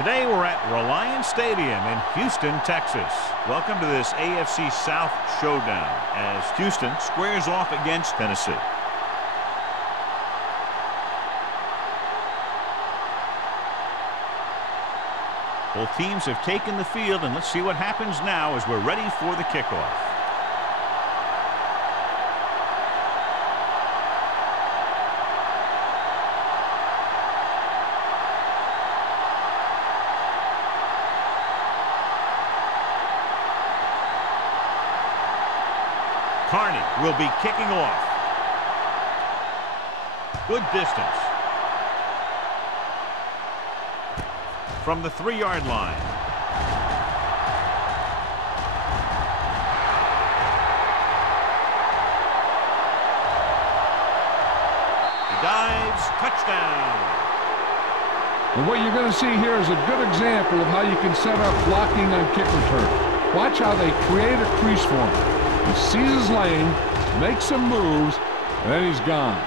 Today we're at Reliance Stadium in Houston, Texas. Welcome to this AFC South showdown as Houston squares off against Tennessee. Both teams have taken the field, and let's see what happens now as we're ready for the kickoff. Carney will be kicking off. Good distance. From the 3-yard line. He dives. Touchdown. And what you're going to see here is a good example of how you can set up blocking on kick return. Watch how they create a crease for him. He sees his lane, makes some moves, and then he's gone.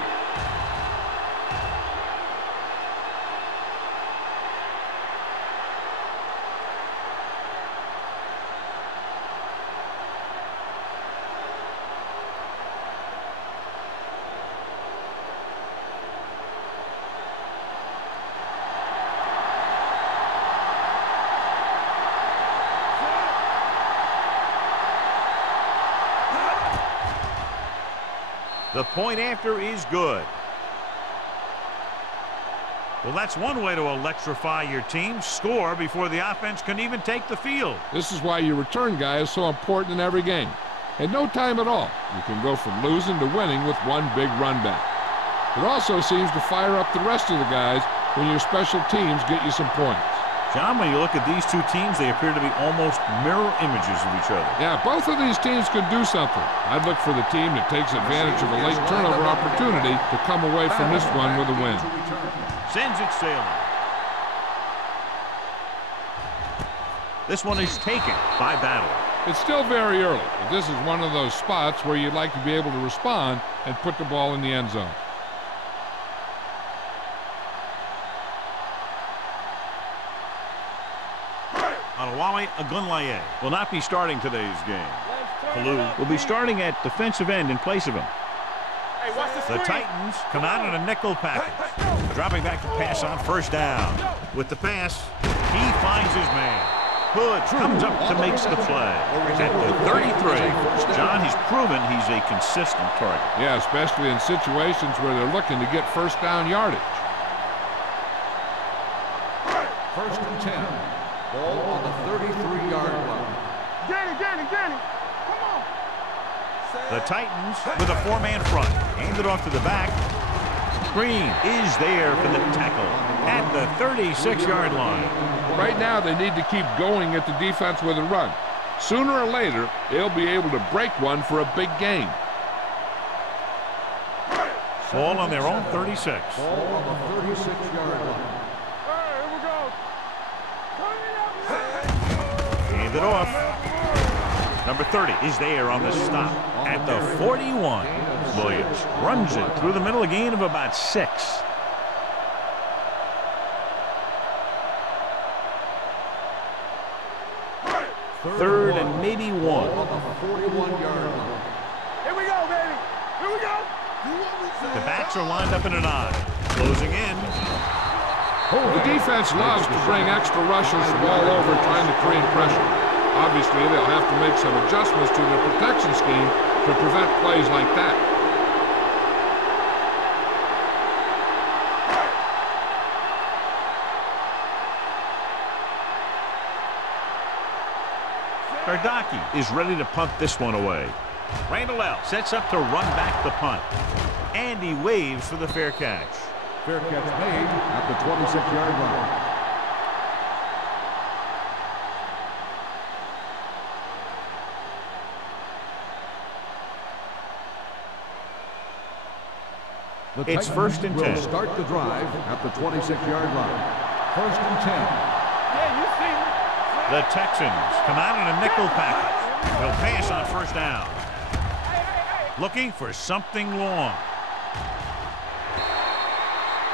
The point after is good. Well, that's one way to electrify your team. Score before the offense can even take the field. This is why your return guy is so important in every game. In no time at all, you can go from losing to winning with one big run back. It also seems to fire up the rest of the guys when your special teams get you some points. John, when you look at these two teams, they appear to be almost mirror images of each other. Yeah, both of these teams could do something. I'd look for the team that takes advantage of a late turnover opportunity to come away from this one with a win. Sends it sailing. This one is taken by Battle. It's still very early, but this is one of those spots where you'd like to be able to respond and put the ball in the end zone. Alawale Agunlaye will not be starting today's game. Kalu will be starting at defensive end in place of him. The Titans come out in a nickel package. Dropping back to pass on first down. With the pass, he finds his man. Hood comes up to make the play. At the 33, John, he's proven he's a consistent target. Yeah, especially in situations where they're looking to get first down yardage. First and 10. Ball on the 33-yard line. Danny, come on. The Titans with a 4-man front. Hand it off to the back. Green is there for the tackle at the 36-yard line. Right now, they need to keep going at the defense with a run. Sooner or later, they'll be able to break one for a big gain. Ball on their own 36. Ball on the 36-yard line. Hand it off. Number 30 is there on the stop at the 41. Williams runs it through the middle, a gain of about 6. Third and maybe 1. On the 41-yard line. Here we go, baby. Here we go. The backs are lined up in an I. Closing in. The defense loves to bring extra rushers from all over trying to create pressure. Obviously, they'll have to make some adjustments to their protection scheme to prevent plays like that. Gardocki is ready to punt this one away. Randall L. sets up to run back the punt. And he waves for the fair catch. Fair catch made at the 26-yard line. It's first and 10. Will start the drive at the 26-yard line. First and 10. Yeah, you see me. The Texans come out in a nickel package. They'll pass on first down. Looking for something long.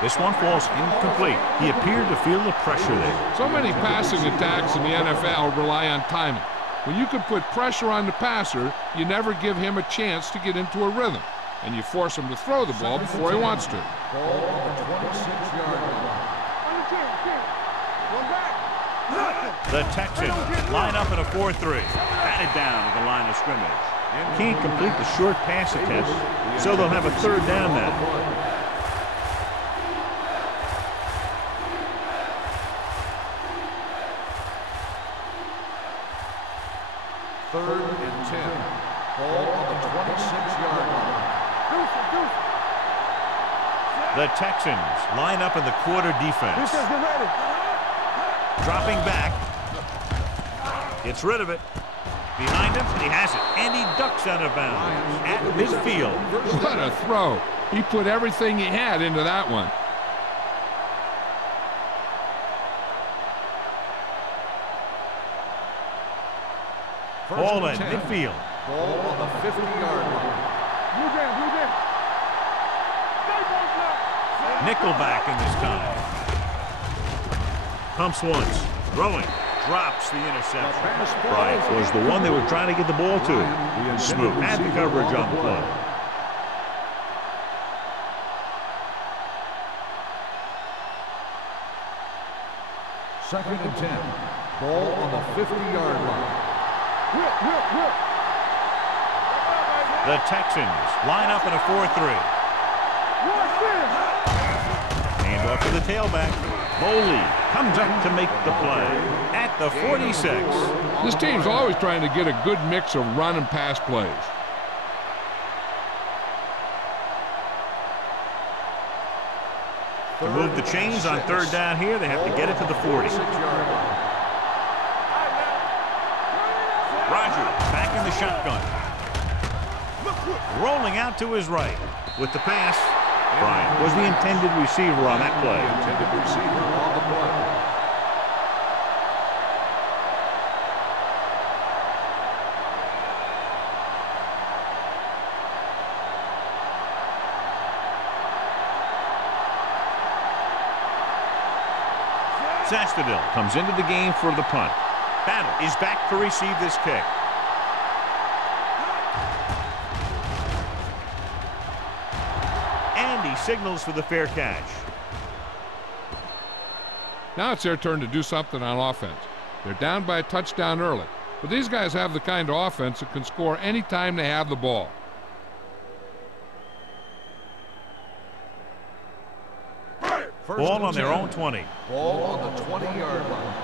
This one falls incomplete. He appeared to feel the pressure there. So many passing attacks in the NFL rely on timing. When you can put pressure on the passer, you never give him a chance to get into a rhythm, and you force him to throw the ball before he wants to. Ball on the 26-yard line. The Texans line up in a 4-3. Batted down at the line of scrimmage. Can't complete the short pass attempt, so they'll have a third down now. Third and 10. Ball on the 26-yard line. The Texans line up in the quarter defense. Dropping back. Gets rid of it. Behind him, he has it. And he ducks out of bounds at midfield. What a throw. He put everything he had into that one. Ball at midfield. Ball on the 50-yard line. Nickelback in this time. Pumps once. Throwing. Drops the interception. Bryant was the one they were trying to get the ball to. Smoot had the coverage on the play. Second and 10. Ball on the 50-yard line. The Texans line up in a 4-3. Hand off to the tailback. Boley comes up to make the play at the 46. This team's always trying to get a good mix of run and pass plays. To move the chains on third down here, they have to get it to the 40. Rogers back in the shotgun. Rolling out to his right with the pass. Bryant was the intended receiver on that play. Intended receiver on the play. Sastadil comes into the game for the punt. Battle is back to receive this kick. And he signals for the fair catch. Now it's their turn to do something on offense. They're down by a touchdown early, but these guys have the kind of offense that can score any time they have the ball. Ball on their own 20. Ball on the 20-yard line.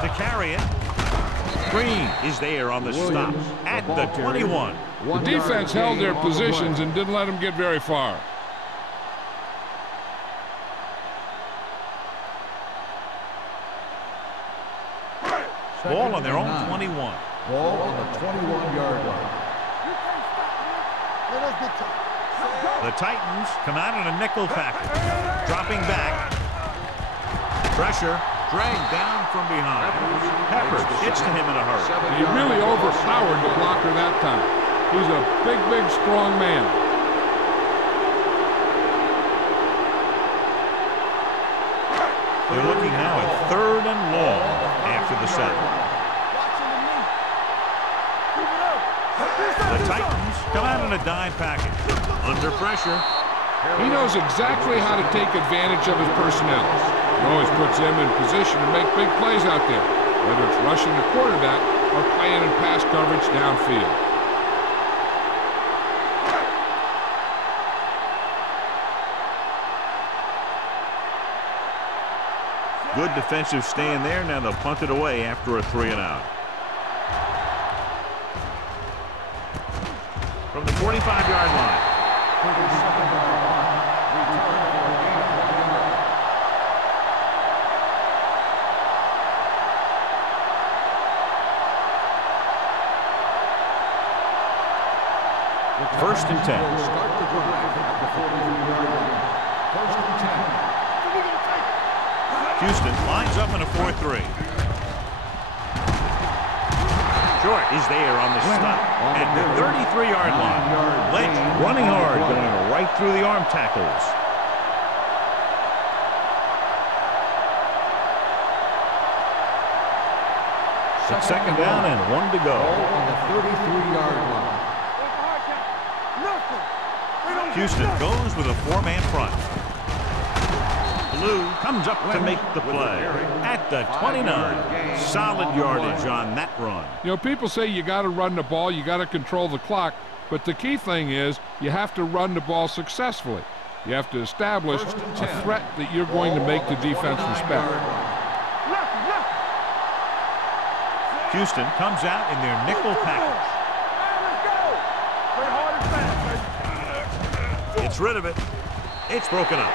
To carry it. Green is there on the stop at the 21. The defense held their positions and didn't let them get very far. Ball on their own 21. Ball on the 21-yard line. The Titans come out in a nickel package. Dropping back. Pressure. Dragged down from behind. Peppers gets to him in a hurry. He really overpowered the blocker that time. He's a big, big, strong man. They're looking now at 3rd and long after the set. The Titans come out in a dime package. Under pressure. He knows exactly how to take advantage of his personnel. He always puts them in position to make big plays out there, whether it's rushing the quarterback or playing in pass coverage downfield. Good defensive stand there. Now they'll punt it away after a 3-and-out. From the 45-yard line. First and 10. Start the drive at the 43-yard line. First and 10. Houston lines up in a 4-3. Short is there on the stop at the 33-yard line. Lynch running hard, going right through the arm tackles. It's second down and 1 to go. On the 33-yard line. Houston goes with a 4-man front. Blue comes up to make the play at the 29. Solid yardage on that run. You know, people say you got to run the ball, you got to control the clock, but the key thing is you have to run the ball successfully. You have to establish a threat that you're going to make the defense respect. Houston comes out in their nickel package. It's rid of it. It's broken up.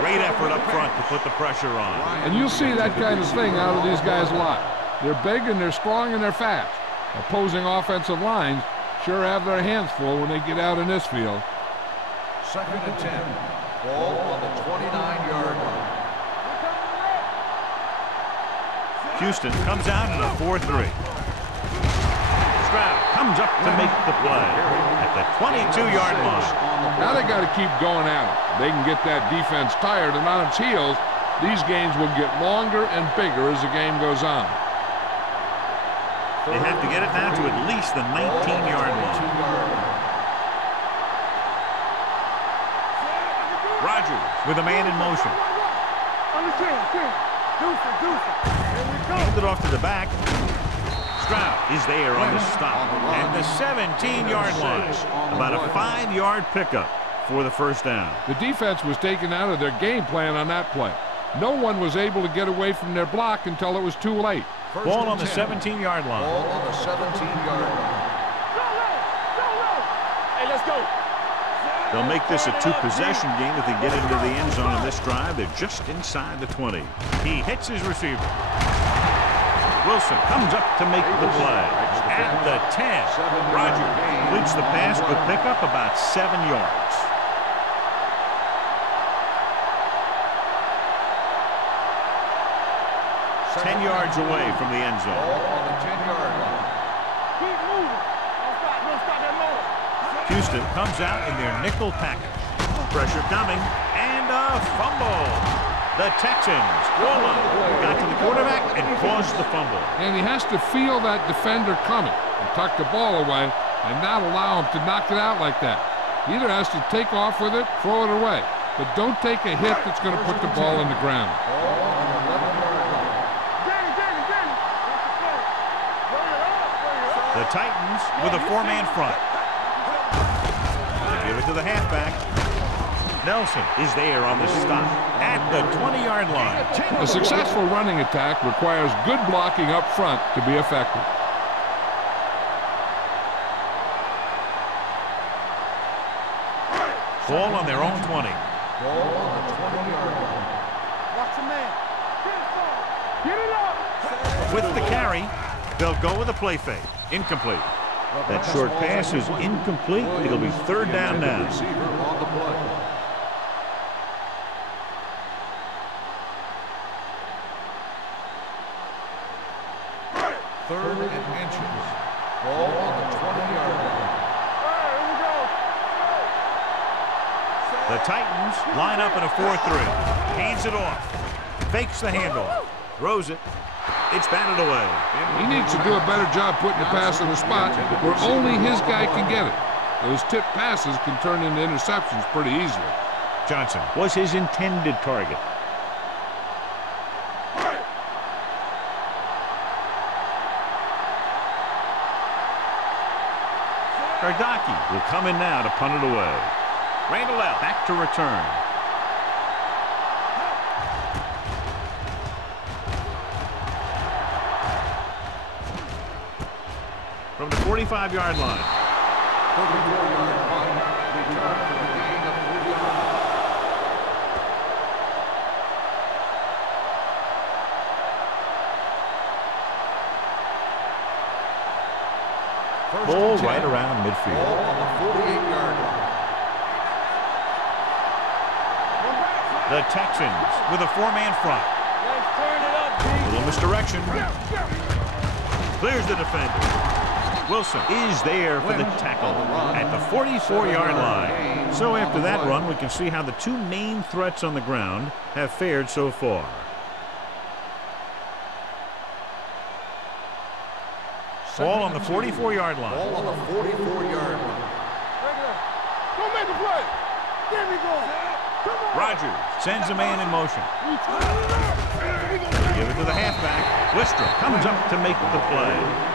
Great effort up front to put the pressure on. And you'll see that kind of thing out of these guys a lot. They're big and they're strong and they're fast. Opposing offensive lines sure have their hands full when they get out in this field. Second and 10. Ball on the 29-yard line. Houston comes out in a 4-3. Stroud comes up to make the play at the 22-yard line. Now they got to keep going at it. They can get that defense tired and on its heels. These games will get longer and bigger as the game goes on. They have to get it now to at least the 19-yard line. Rogers with a man in motion. Handed off to the back. Stroud is there on the stop and the 17-yard line. About a 5-yard pickup for the first down. The defense was taken out of their game plan on that play. No one was able to get away from their block until it was too late. Ball on the 17-yard line. Ball on the 17-yard line. Hey, let's go. They'll make this a 2-possession game if they get into the end zone on this drive. They're just inside the 20. He hits his receiver. Wilson comes up to make the play at the 10. Rogers completes the pass, but pick up about 7 yards. Ten yards away from the end zone. Ball on the 10-yard line. Keep moving. Don't stop that motor. Houston comes out in their nickel package. Pressure coming, and a fumble. The Texans, Walla, got to the quarterback and caused the fumble. And he has to feel that defender coming and tuck the ball away and not allow him to knock it out like that. He either has to take off with it, throw it away, but don't take a hit that's going to put the ball in the ground. The Titans with a 4-man front. They give it to the halfback. Nelson is there on the stop at the 20-yard line. A successful running attack requires good blocking up front to be effective. Ball on their own 20. Ball on the 20-yard line. Watch the man. Get it up. With the carry, they'll go with a play fake. Incomplete. That short pass is incomplete. It'll be third down now. Receiver on the play. Third and inches. Ball on the 20-yard line. The Titans line up in a 4-3. Hands it off. Fakes the handoff. Throws it. It's batted away. He needs to do a better job putting the pass in a spot where only his guy can get it. Those tip passes can turn into interceptions pretty easily. Johnson was his intended target. Ardaki will come in now to punt it away. Randall out back to return. From the 45-yard line. 34-yard punt. Return for the gain of 3 yards. Ball right around midfield. Ball on the 48-yard line. The Texans with a 4-man front. Let's turn it up, A little misdirection. Clears the defender. Wilson is there for the tackle at the 44-yard line. So after that run, we can see how the two main threats on the ground have fared so far. Ball on the 44-yard line. Ball on the 44-yard line. Don't make the play. There we go. Rogers sends a man in motion. Give it to the halfback. Wistra comes up to make the play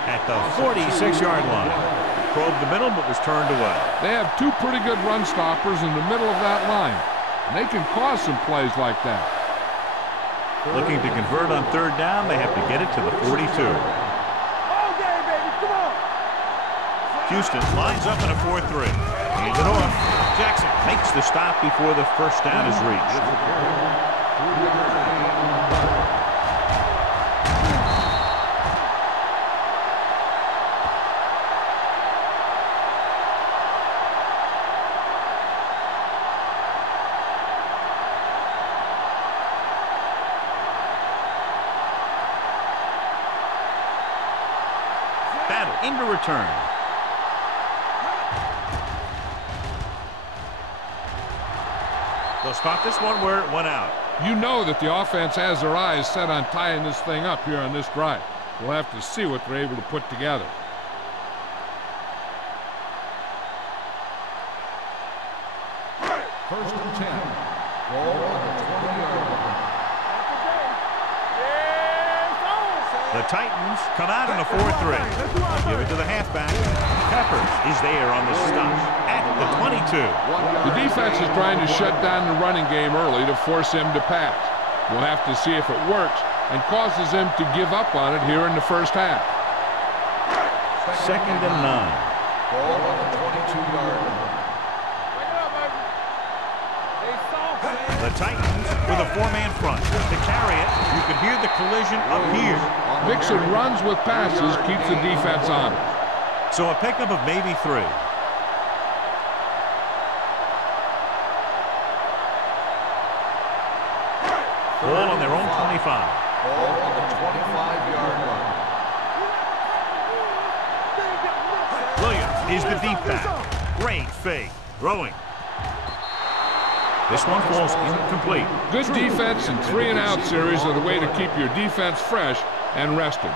at the 46-yard line. Probed the middle, but was turned away. They have two pretty good run stoppers in the middle of that line. And they can cause some plays like that. Looking to convert on third down, they have to get it to the 42. Houston lines up in a 4-3. Hands it off. Jackson makes the stop before the first down is reached. Battle into return. They'll spot this one where it went out. You know that the offense has their eyes set on tying this thing up here on this drive. We'll have to see what they're able to put together. First and 10. Ball on the 20-yard line. The Titans come out in a 4-3. Give it to the halfback. Peppers is there on the stop at the 22. The defense is trying to shut down the running game early to force him to pass. We'll have to see if it works and causes him to give up on it here in the first half. Second and 9. Ball on the 22-yard line. The Titans with a four-man front. To carry it, you can hear the collision up here. Mixing runs with passes keeps the defense honest. So a pickup of maybe 3. Ball on their own 25. Ball on the 25-yard line. Williams is the deep back. Great fake. Throwing. This one falls incomplete. Good defense and 3-and-out series are the way to keep your defense fresh and rested.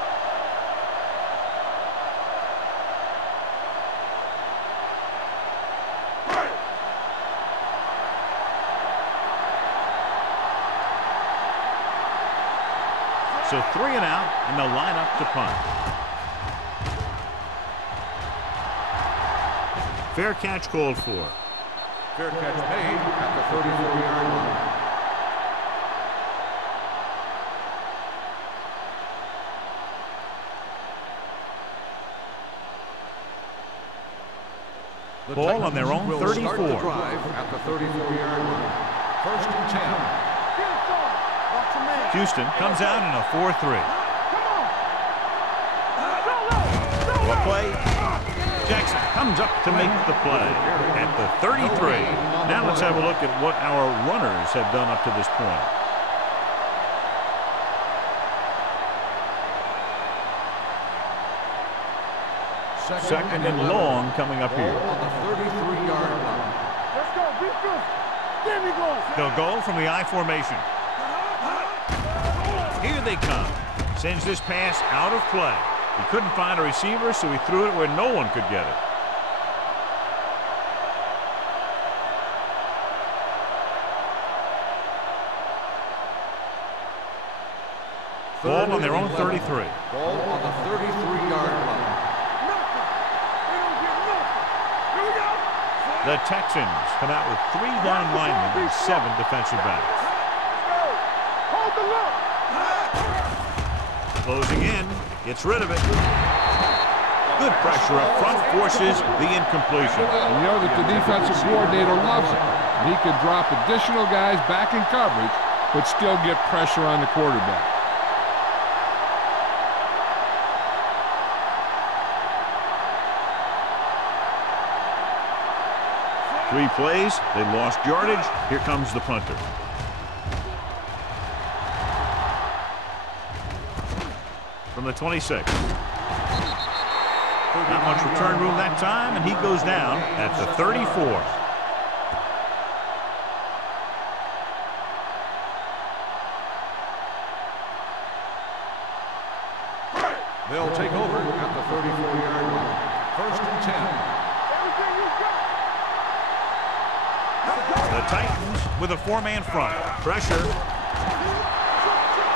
So 3 and out, and they'll line up to punt. Fair catch called for. Fair catch made at the 34-yard line. The Ball Titans on their own will 34. Start the drive at the 34-yard line. First and 10. Houston comes out in a 4-3. What play? Jackson comes up to make the play at the 33. Now let's have a look at what our runners have done up to this point. Second and long coming up here. On the 33-yard line. Let's go, be good. There we go. They'll go from the I formation. Here they come. Sends this pass out of play. He couldn't find a receiver, so he threw it where no one could get it. Ball on their own 33. Ball on the 33-yard line. The Texans come out with 3 down linemen and 7 defensive backs. Hold the look. Closing in, gets rid of it. Good pressure up front, forces the incompletion. You know that the defensive coordinator loves it. He could drop additional guys back in coverage, but still get pressure on the quarterback. Three plays, they lost yardage. Here comes the punter. From the 26. Not much return room that time, and he goes down at the 34. They'll take over at the 34-yard line. First and 10. The Titans with a four-man front. Pressure.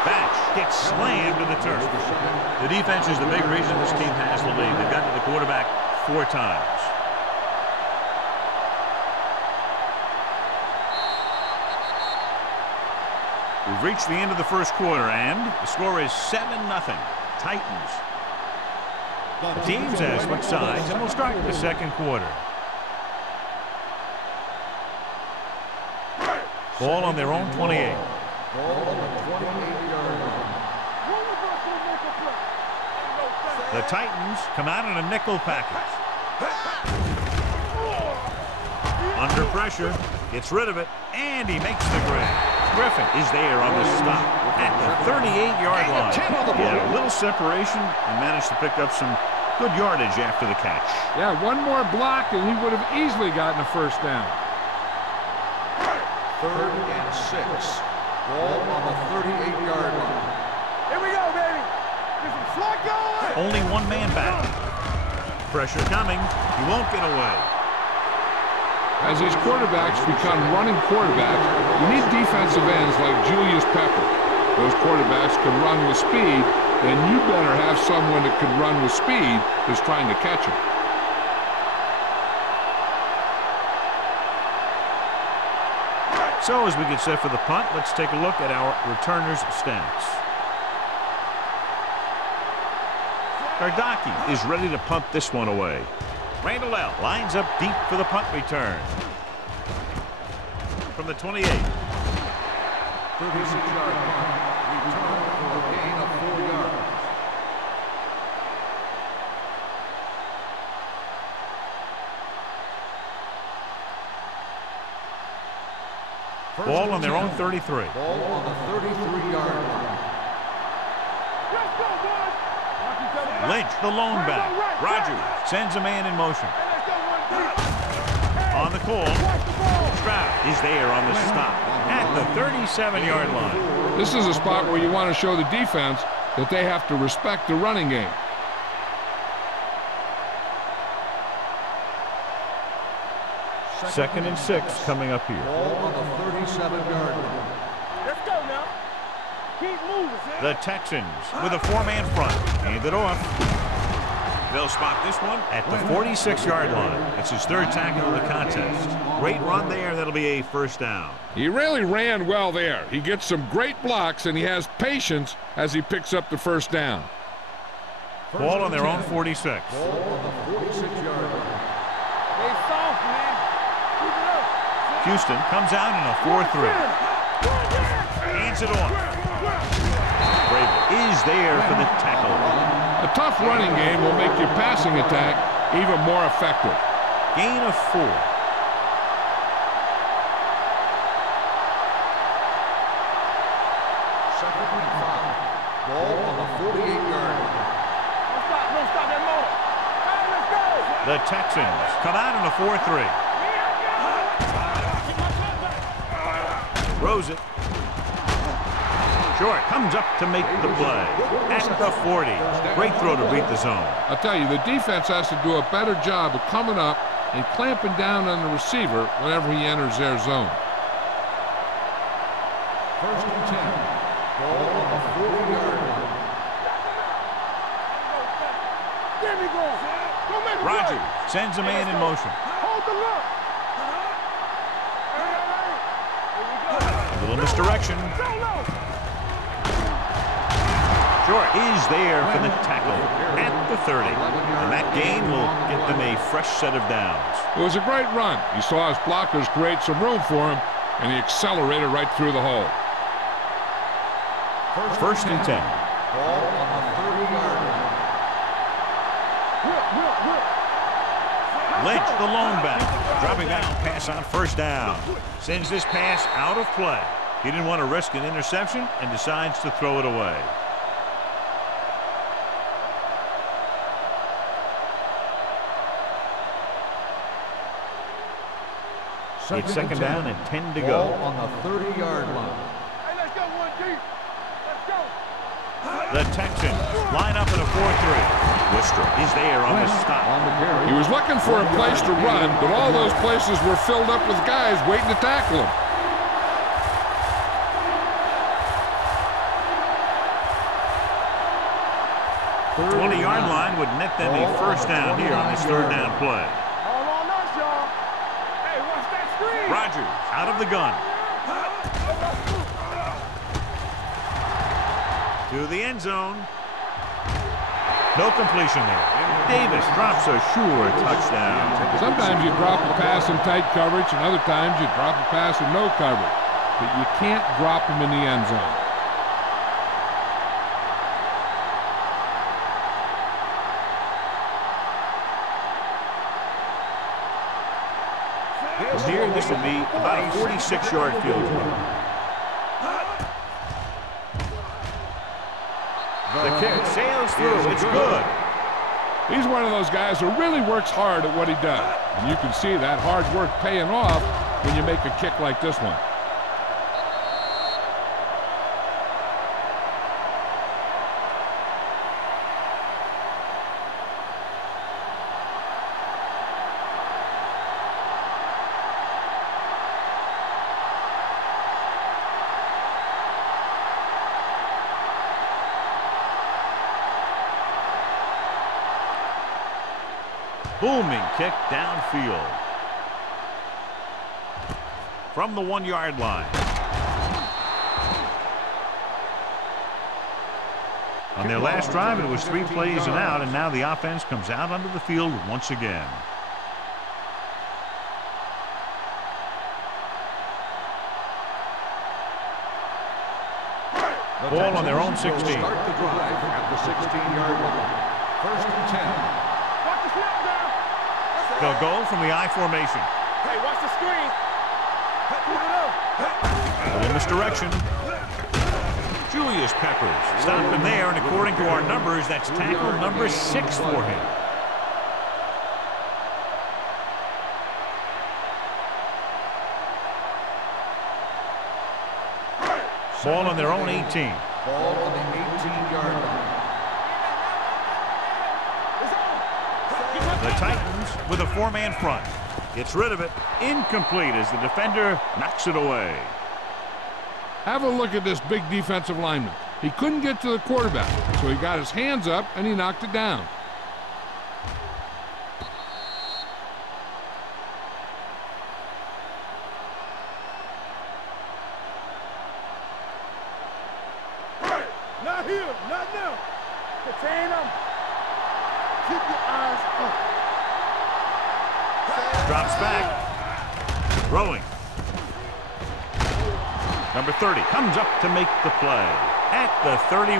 Batch gets slammed to the turf. The defense is the big reason this team has the lead. They've gotten to the quarterback 4 times. We've reached the end of the first quarter, and the score is 7-0. Titans. The teams have switched sides, and we'll start the second quarter. Ball on their own 28. Ball on the 28-yard line. The Titans come out in a nickel package. Under pressure, gets rid of it, and he makes the grab. Griffin is there on the stop at the 38-yard line. He had a little separation and managed to pick up some good yardage after the catch. Yeah, one more block, and he would have easily gotten a first down. 3rd and 6. Ball on the 38-yard line. Here we go, baby. Get some slack going. Only one man back. Pressure coming. He won't get away. As these quarterbacks become running quarterbacks, you need defensive ends like Julius Pepper. Those quarterbacks can run with speed, then you better have someone that can run with speed that's trying to catch him. So as we get set for the punt, let's take a look at our returners' stats. Gardaki is ready to punt this one away. Randall L. lines up deep for the punt return. From the 28. 36-yard punt. Return for a gain of 4 yards. Ball on their own 33. Ball on the 33-yard line. Lynch, the lone back. Rogers sends a man in motion. On the call, Stroud is there on the stop at the 37-yard line. This is a spot where you want to show the defense that they have to respect the running game. Second and 6 coming up here. Ball on the 37-yard line. Let's go now. Keep moving. The Texans with a four-man front. Hand it off. They'll spot this one at the 46-yard line. It's his 3rd tackle of the contest. Great run there. That'll be a first down. He really ran well there. He gets some great blocks, and he has patience as he picks up the first down. Ball on their own 46. Ball on the 46-yard line. They soft, man. Keep it up. Houston comes out in a 4-3. Hands it off. Vrabel is there for the tackle. A tough running game will make your passing attack even more effective. Gain of 4. Second and 5. Ball on the 48-yard line. Don't stop that motor. All right, let's go. The Texans come out in a 4-3. Throws it. Short comes up to make the play at the 40. Great throw to beat the zone. I'll tell you, the defense has to do a better job of coming up and clamping down on the receiver whenever he enters their zone. First and 10. Ball on the 40-yard line. There we go. Go make a Rogers play. sends a man in motion. Hold the look. A little misdirection. Short is there for the tackle at the 30. And that gain will get them a fresh set of downs. It was a great run. He saw his blockers create some room for him, and he accelerated right through the hole. First and 10. Ball on the 30-yard line. Lynch, the lone back, dropping down, pass on first down. Sends this pass out of play. He didn't want to risk an interception and decides to throw it away. It's second down and 10 to Ball go. on the 30-yard line. Hey, let's go, 1G. Let's go. The Texans line up in a 4-3. Worcester is there on the stop. On the carry. He was looking for a place to run, but all those places were filled up with guys waiting to tackle him. The 20-yard line would net them a first down here on this third down play. All on us, y'all. Hey, watch that screen. Rodgers out of the gun. To the end zone. No completion there. Davis drops a sure touchdown. Sometimes you drop a pass in tight coverage, and other times you drop a pass in no coverage. But you can't drop them in the end zone. From here, this will be about a 46-yard field goal. The kick sails through. It's good. He's one of those guys who really works hard at what he does. And you can see that hard work paying off when you make a kick like this one. Booming kick downfield. From the 1-yard line. On their last drive, it was 3 plays and out, and now the offense comes out onto the field once again. Ball on their own 16. Start the drive at the 16-yard line. First and 10. Watch the snap down. They'll go from the I formation. Hey, watch the screen. Put it up. A little misdirection. Julius Peppers stopped him there, and according to our numbers, that's tackle number 6 for him. Ball on their own 18. Ball on the 18-yard line. The Titans with a 4-man front. Gets rid of it. Incomplete as the defender knocks it away. Have a look at this big defensive lineman. He couldn't get to the quarterback, so he got his hands up and he knocked it down. Not here, not now. Contain them. Keep your eyes up. Drops back. Throwing. Number 30 comes up to make the play. At the 31.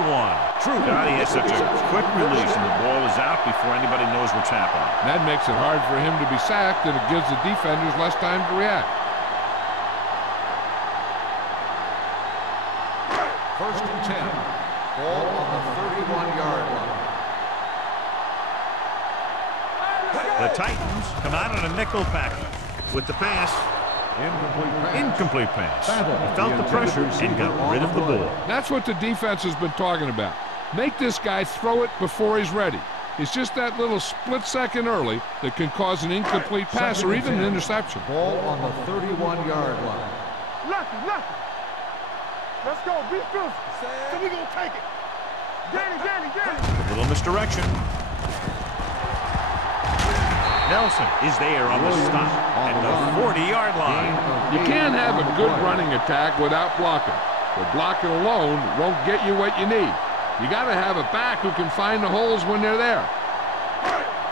True. God, he has such a quick release, and the ball is out before anybody knows what's happening. That makes it hard for him to be sacked, and it gives the defenders less time to react. First and 10. Ball on the 31-yard line. The Titans come out on a nickel package with the pass. Incomplete pass. He felt the pressure and got rid of the ball. That's what the defense has been talking about. Make this guy throw it before he's ready. It's just that little split second early that can cause an incomplete pass or even an interception. Ball on the 31-yard line. Lucky. Let's go. Be physical. So we gonna take it. Danny. A little misdirection. Nelson is there on the stop at the 40-yard line. You can't have a good running attack without blocking. But blocking alone won't get you what you need. You got to have a back who can find the holes when they're there.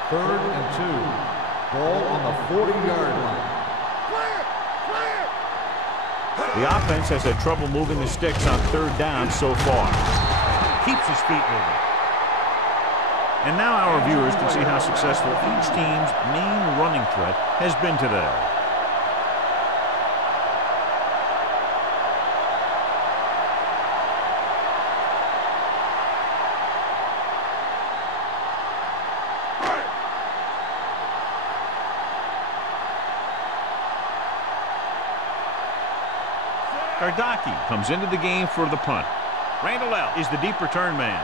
Third and 2. Ball on the 40-yard line. The offense has had trouble moving the sticks on third down so far. Keeps his feet moving. And now our viewers can see how successful each team's main running threat has been today. Ardaki comes into the game for the punt. Randall L. is the deep return man.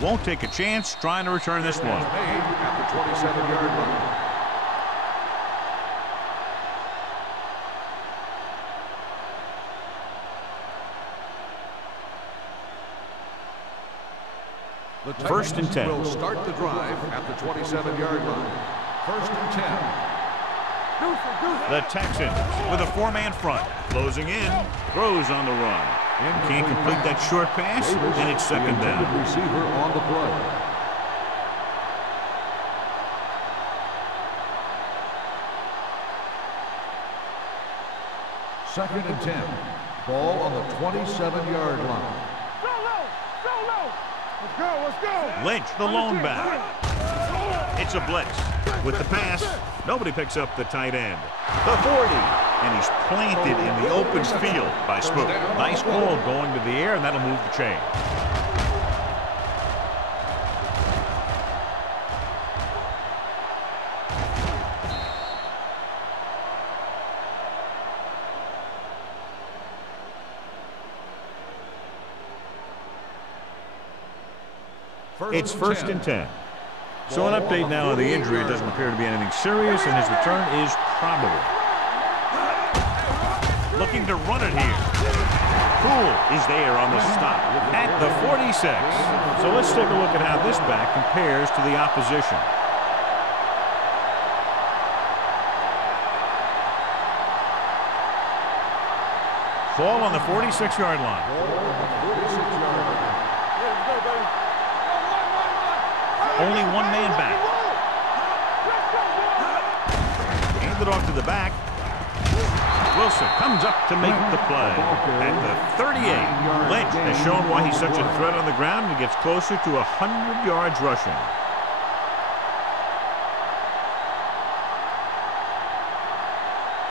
Won't take a chance trying to return this one. At the 27-yard line. The First and 10. Will start the drive at the 27-yard line. First and 10. The Texans with a four-man front. Closing in. Throws on the run. Can't complete that short pass, and it's second down. Receiver on the play. Second and 10. Ball on the 27-yard line. Let's go. Lynch, the lone back. It's a blitz. With the pass, nobody picks up the tight end. The 40. And he's planted in the open field by Smoot. Nice ball going to the air, and that'll move the chain. It's first and 10. So an update now on the injury. It doesn't appear to be anything serious, and his return is probable. Looking to run it here. Poole is there on the stop at the 46. So let's take a look at how this back compares to the opposition. Fall on the 46-yard line. Only one man back. Hand it off to the back. Wilson comes up to make the play. At the 38, Lynch has shown why he's such a threat on the ground and gets closer to 100 yards rushing.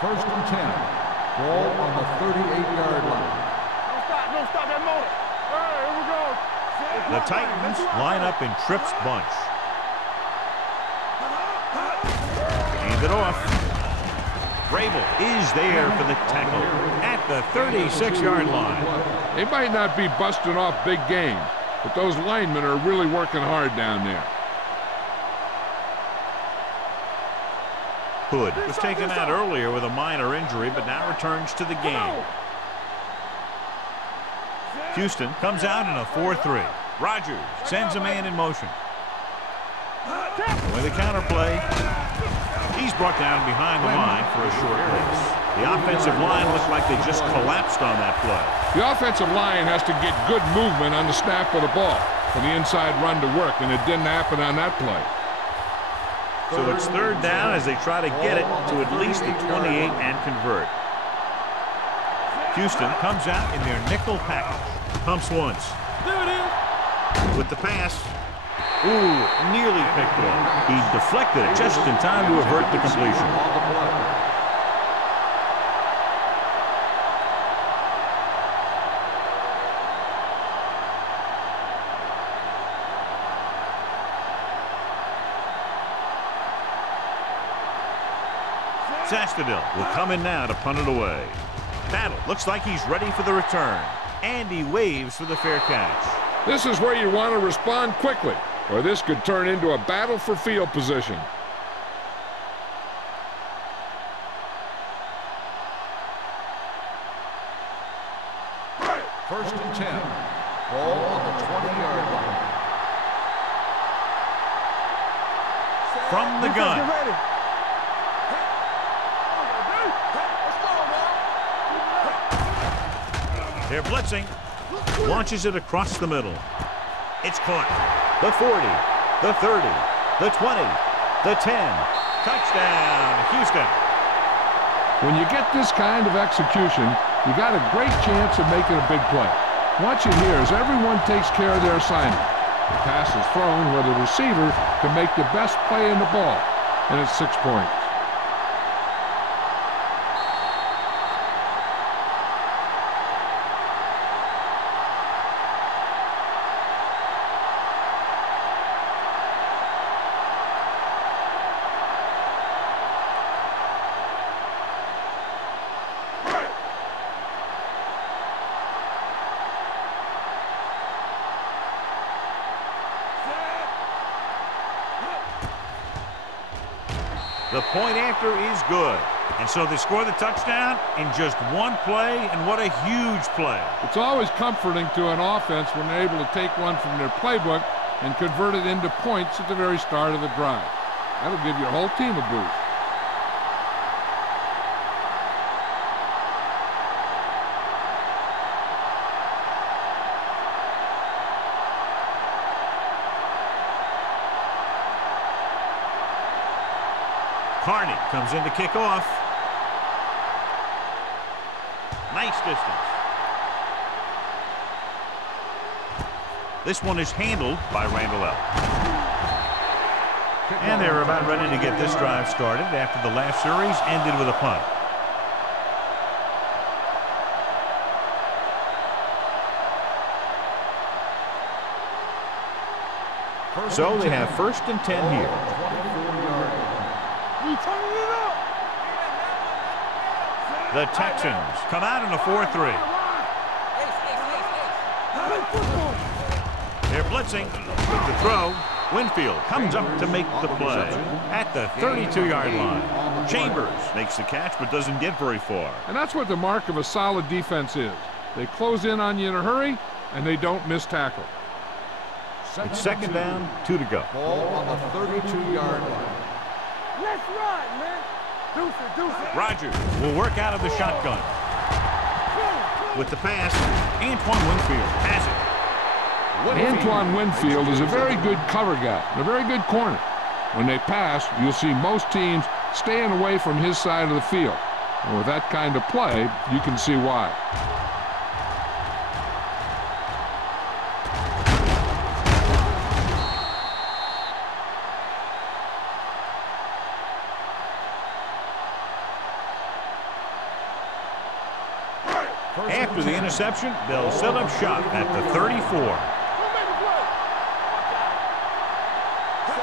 First and 10. Ball on the 38-yard line. Don't stop that motor. All right, here we go. The Titans line up in Tripp's bunch. Hand it off. Vrabel is there for the tackle at the 36-yard line. They might not be busting off big game, but those linemen are really working hard down there. Hood was taken out earlier with a minor injury, but now returns to the game. Houston comes out in a 4-3. Rodgers sends a man in motion. With a counterplay, he's brought down behind the line for a short pass. The offensive line looked like they just collapsed on that play. The offensive line has to get good movement on the snap of the ball for the inside run to work, and it didn't happen on that play. So it's third down as they try to get it to at least the 28 and convert. Houston comes out in their nickel package. Pumps once. There it is. With the pass. Ooh, nearly picked off. He deflected it just in time to avert the completion. Sastadil will come in now to punt it away. Battle looks like he's ready for the return. And he waves for the fair catch. This is where you want to respond quickly, or this could turn into a battle for field position. First and 10. Ball on the 20-yard line. From the gun. They're blitzing. Launches it across the middle. It's caught. The 40, the 30, the 20, the 10. Touchdown, Houston. When you get this kind of execution, you got a great chance of making a big play. Watch it here as everyone takes care of their assignment. The pass is thrown where the receiver can make the best play in the ball, and it's 6 points. The point after is good. And so they score the touchdown in just one play, and what a huge play. It's always comforting to an offense when they're able to take one from their playbook and convert it into points at the very start of the drive. That'll give your whole team a boost. Carney comes in to kick off. Nice distance. This one is handled by Randall L. And they're about ready to get this drive started after the last series ended with a punt. So they have 1st and 10 here. The Texans come out in a 4-3. They're blitzing with the throw. Winfield comes up to make the play at the 32-yard line. Chambers makes the catch but doesn't get very far. And that's what the mark of a solid defense is. They close in on you in a hurry, and they don't miss tackle. It's 2nd down, 2 to go. Ball on the 32-yard line. Let's run, man. Deuce it. Rogers will work out of the shotgun. With the pass, Antoine Winfield has it. Antoine Winfield is a very good cover guy and a very good corner. When they pass, you'll see most teams staying away from his side of the field. And with that kind of play, you can see why. After the interception, they'll set up shop at the 34.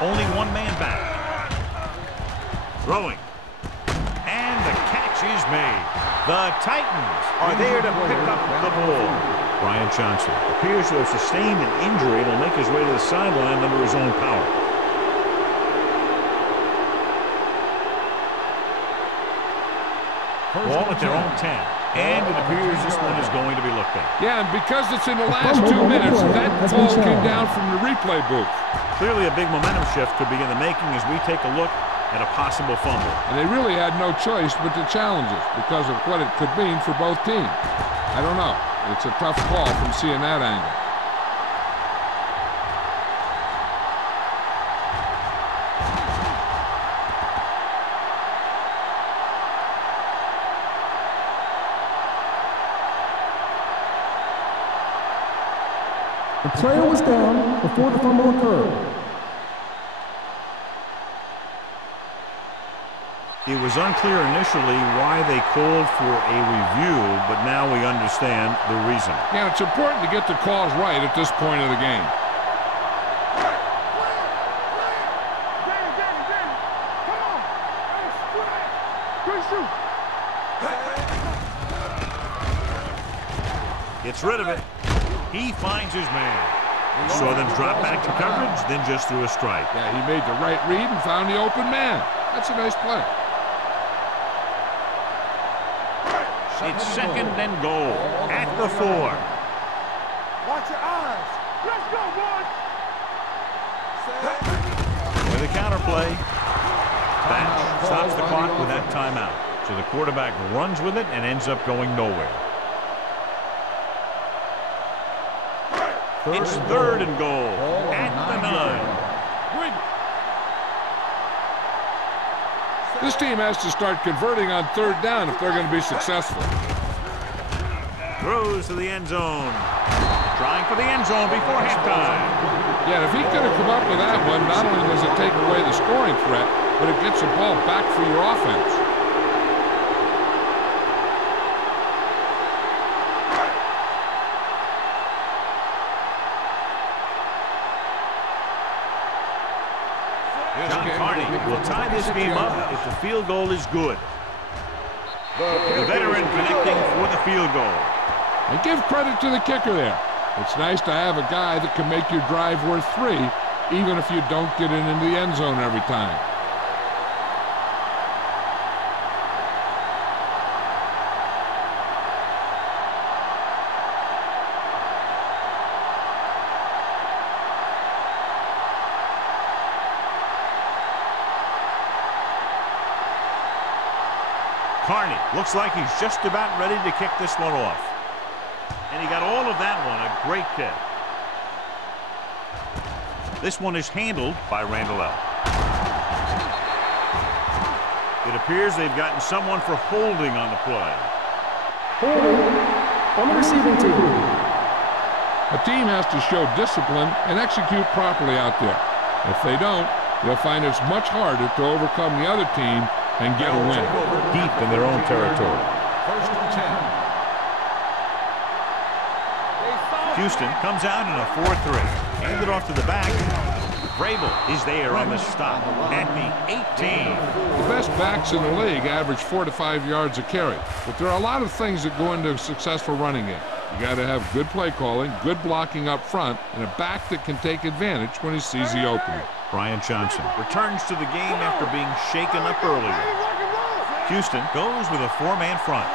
Only one man back. Throwing. And the catch is made. The Titans are there to pick up the ball. Brian Johnson appears to have sustained an injury and will make his way to the sideline under his own power. Ball at their own 10. And it appears this one is going to be looked at. Yeah, and because it's in the last 2 minutes, that call came down from the replay booth. Clearly a big momentum shift could be in the making as we take a look at a possible fumble. And they really had no choice but to challenge it because of what it could mean for both teams. I don't know. It's a tough call from seeing that angle. The player was down before the fumble occurred. It was unclear initially why they called for a review, but now we understand the reason. Yeah, it's important to get the calls right at this point of the game. Gets rid of it. He finds his man. Saw them drop back to coverage, then just threw a strike. Yeah, he made the right read and found the open man. That's a nice play. It's 2nd and goal at the 4. Watch your eyes. Let's go, boys. With a counterplay, Batch stops the clock with that timeout. So the quarterback runs with it and ends up going nowhere. It's 3rd and goal at the 9. This team has to start converting on 3rd down if they're going to be successful. Throws to the end zone. Trying for the end zone before halftime. Yeah, if he could have come up with that one, not only does it take away the scoring threat, but it gets the ball back for your offense. Will tie this game up if the field goal is good. The veteran connecting for the field goal. And give credit to the kicker there. It's nice to have a guy that can make your drive worth 3, even if you don't get it into the end zone every time. Carney looks like he's just about ready to kick this one off. And he got all of that one. A great kick. This one is handled by Randall. It appears they've gotten someone for holding on the play. Holding on the receiving team. A team has to show discipline and execute properly out there. If they don't, they'll find it's much harder to overcome the other team and get a win. Deep in their own territory. First and 10. Houston comes out in a 4-3. Handed off to the back. Vrabel is there on the stop at the 18. The best backs in the league average 4 to 5 yards a carry. But there are a lot of things that go into a successful running game. You got to have good play calling, good blocking up front, and a back that can take advantage when he sees the opening. Brian Johnson returns to the game after being shaken up earlier. Houston goes with a 4-man front.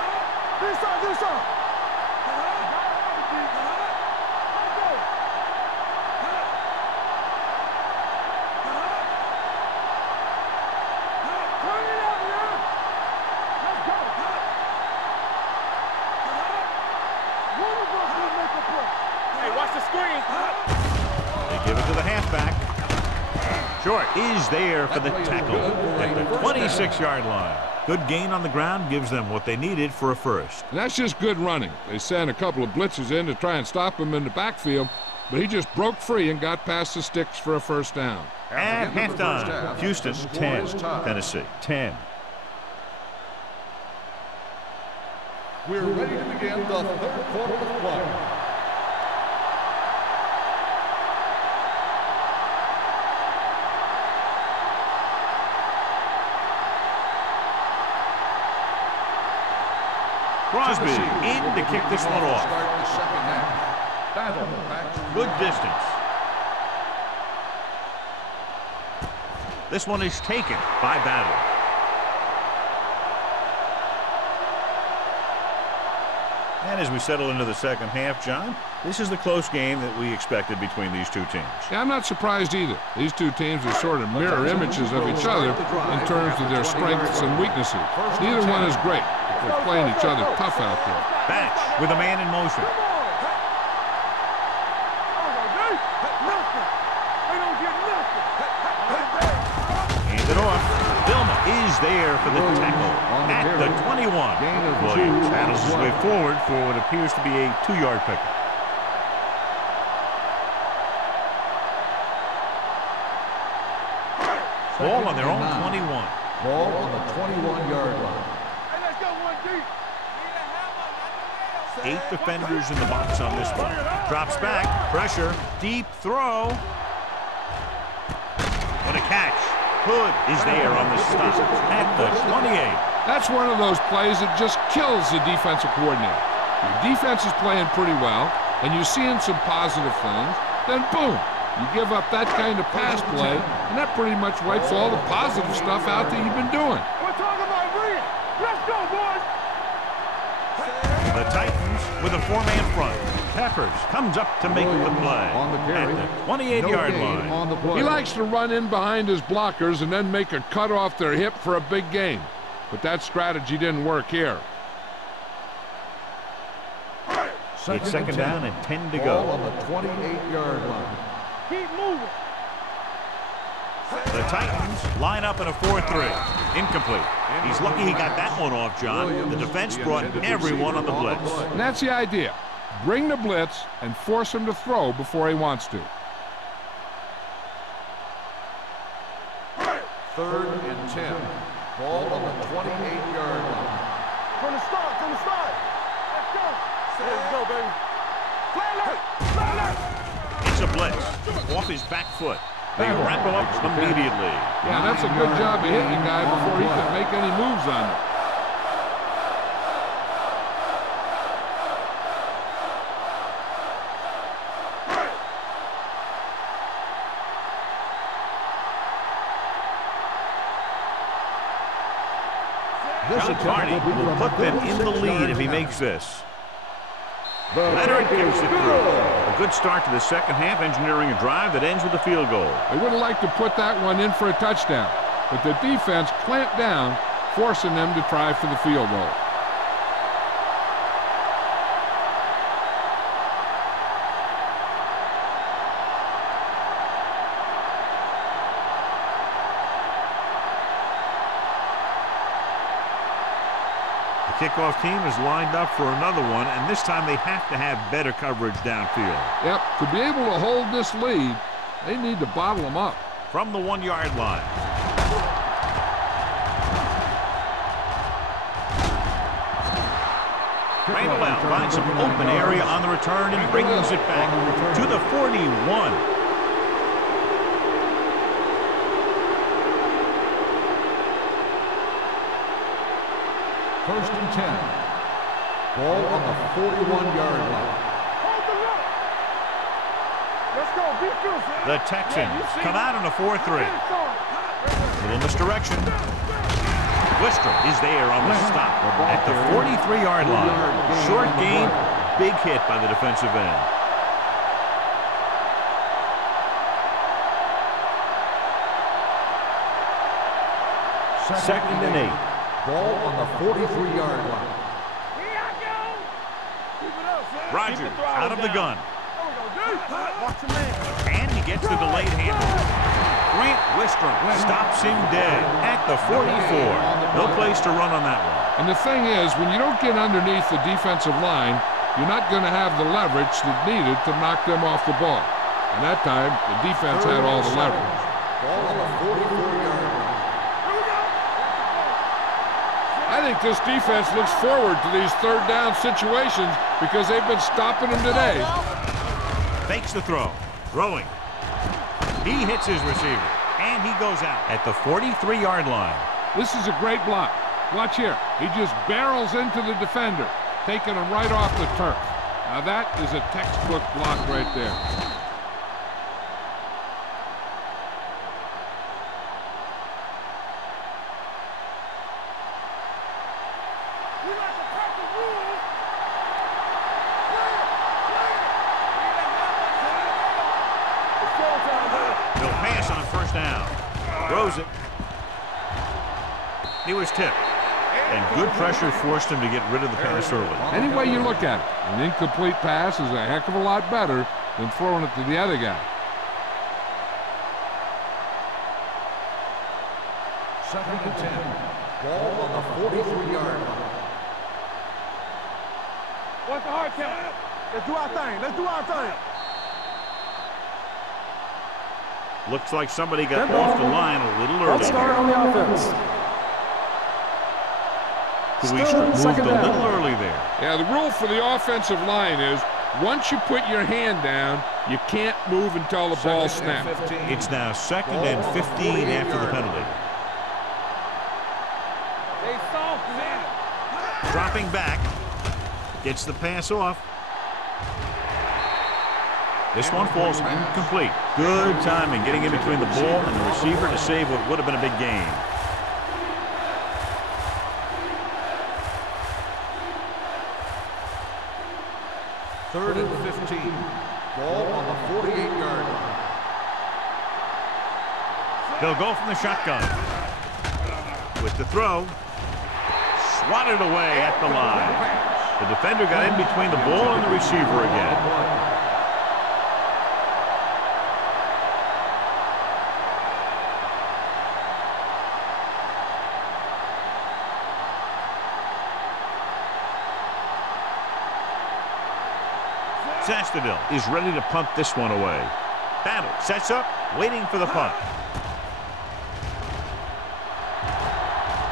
They give it to the halfback. Short is there for the tackle at the 26-yard line. Good gain on the ground gives them what they needed for a first. And that's just good running. They sent a couple of blitzes in to try and stop him in the backfield, but he just broke free and got past the sticks for a first down. At halftime, Houston 10, Tennessee 10. We're ready to begin the third quarter of play. Crosby in to kick this one off. Start the second half. Good distance. This one is taken by Battle. And as we settle into the second half, John, this is the close game that we expected between these two teams. Yeah, I'm not surprised either. These two teams are sort of mirror images of each other in terms of their strengths and weaknesses. Neither one is great. They're playing each other tough out there. Batch with a man in motion. Hand it off. Vilma is there for the tackle at the 21. Williams battles his way forward for what appears to be a 2-yard pickup. Ball on their own 21. Ball on the 21-yard line. 8 defenders in the box on this one. Drops back, pressure, deep throw. What a catch. Hood is there on the stop at the 28. That's one of those plays that just kills the defensive coordinator. Your defense is playing pretty well, and you're seeing some positive things. Then boom, you give up that kind of pass play, and that pretty much wipes all the positive stuff out that you've been doing. We're talking about Reed. Let's go, boys. The Titans with a 4-man front. Peppers comes up to make the play at the 28-yard line. He likes to run in behind his blockers and then make a cut off their hip for a big gain. But that strategy didn't work here. It's second down and 10 to Ball go. on the 28-yard line. Keep moving. The Titans line up in a 4-3. Incomplete. He's lucky he got that one off, John. The defense brought everyone on the blitz. And that's the idea. Bring the blitz and force him to throw before he wants to. Third and 10. Ball on the 28-yard line. From the start, from the start. Let's go. Let's go, baby. Flat left, flat left. It's a blitz. Off his back foot. They wrap him up immediately. Yeah, that's a good job of hitting the guy before he could make any moves on it. John Carney will put them in the lead if he makes this. Leonard gives it through. A good start to the second half, engineering a drive that ends with a field goal. They would have liked to put that one in for a touchdown, but the defense clamped down, forcing them to try for the field goal. The kickoff team is lined up for another one, and this time they have to have better coverage downfield. Yep, to be able to hold this lead, they need to bottle them up. From the 1-yard line. Randall out finds some open area on the return and brings it back to the 41. First and 10. Ball on the 41-yard line. Let's go. Be fierce. The Texans come out on a 4-3. Little misdirection. Wistrom is there on the stop at the 43-yard line. Short gain, big hit by the defensive end. Second and 8. Ball on the 43-yard line. Here I go. Keep it up, son. Rogers out of the gun. Watch your man. And he gets the delayed handle. Grant Wistrom stops him dead at the 44. No place to run on that one. And the thing is, when you don't get underneath the defensive line, you're not going to have the leverage that's needed to knock them off the ball. And that time, the defense had all the leverage. Ball on the 44-yard line. I think this defense looks forward to these third down situations because they've been stopping them today. Fakes the throw. Throwing. He hits his receiver. And he goes out at the 43-yard line. This is a great block. Watch here. He just barrels into the defender, taking him right off the turf. Now that is a textbook block right there. They'll pass on first down. Throws it. He was tipped. And good pressure forced him to get rid of the pass early. Any way you look at it, an incomplete pass is a heck of a lot better than throwing it to the other guy. Second and 10. Ball on the 43-yard line. What's the hard count? Let's do our thing. Let's do our thing. Looks like somebody got off the line a little early. Let's start on the offense. We moved a little early there. Yeah, the rule for the offensive line is once you put your hand down, you can't move until the ball snaps. It's now second and 15 after the penalty. Dropping back. Gets the pass off. This one falls incomplete. Good timing getting in between the ball and the receiver to save what would have been a big gain. Third and 15. Ball on the 48-yard line. They'll go from the shotgun. With the throw. Swatted away at the line. The defender got in between the ball and the receiver again. Sastadil is ready to punt this one away. Battle sets up, waiting for the punt.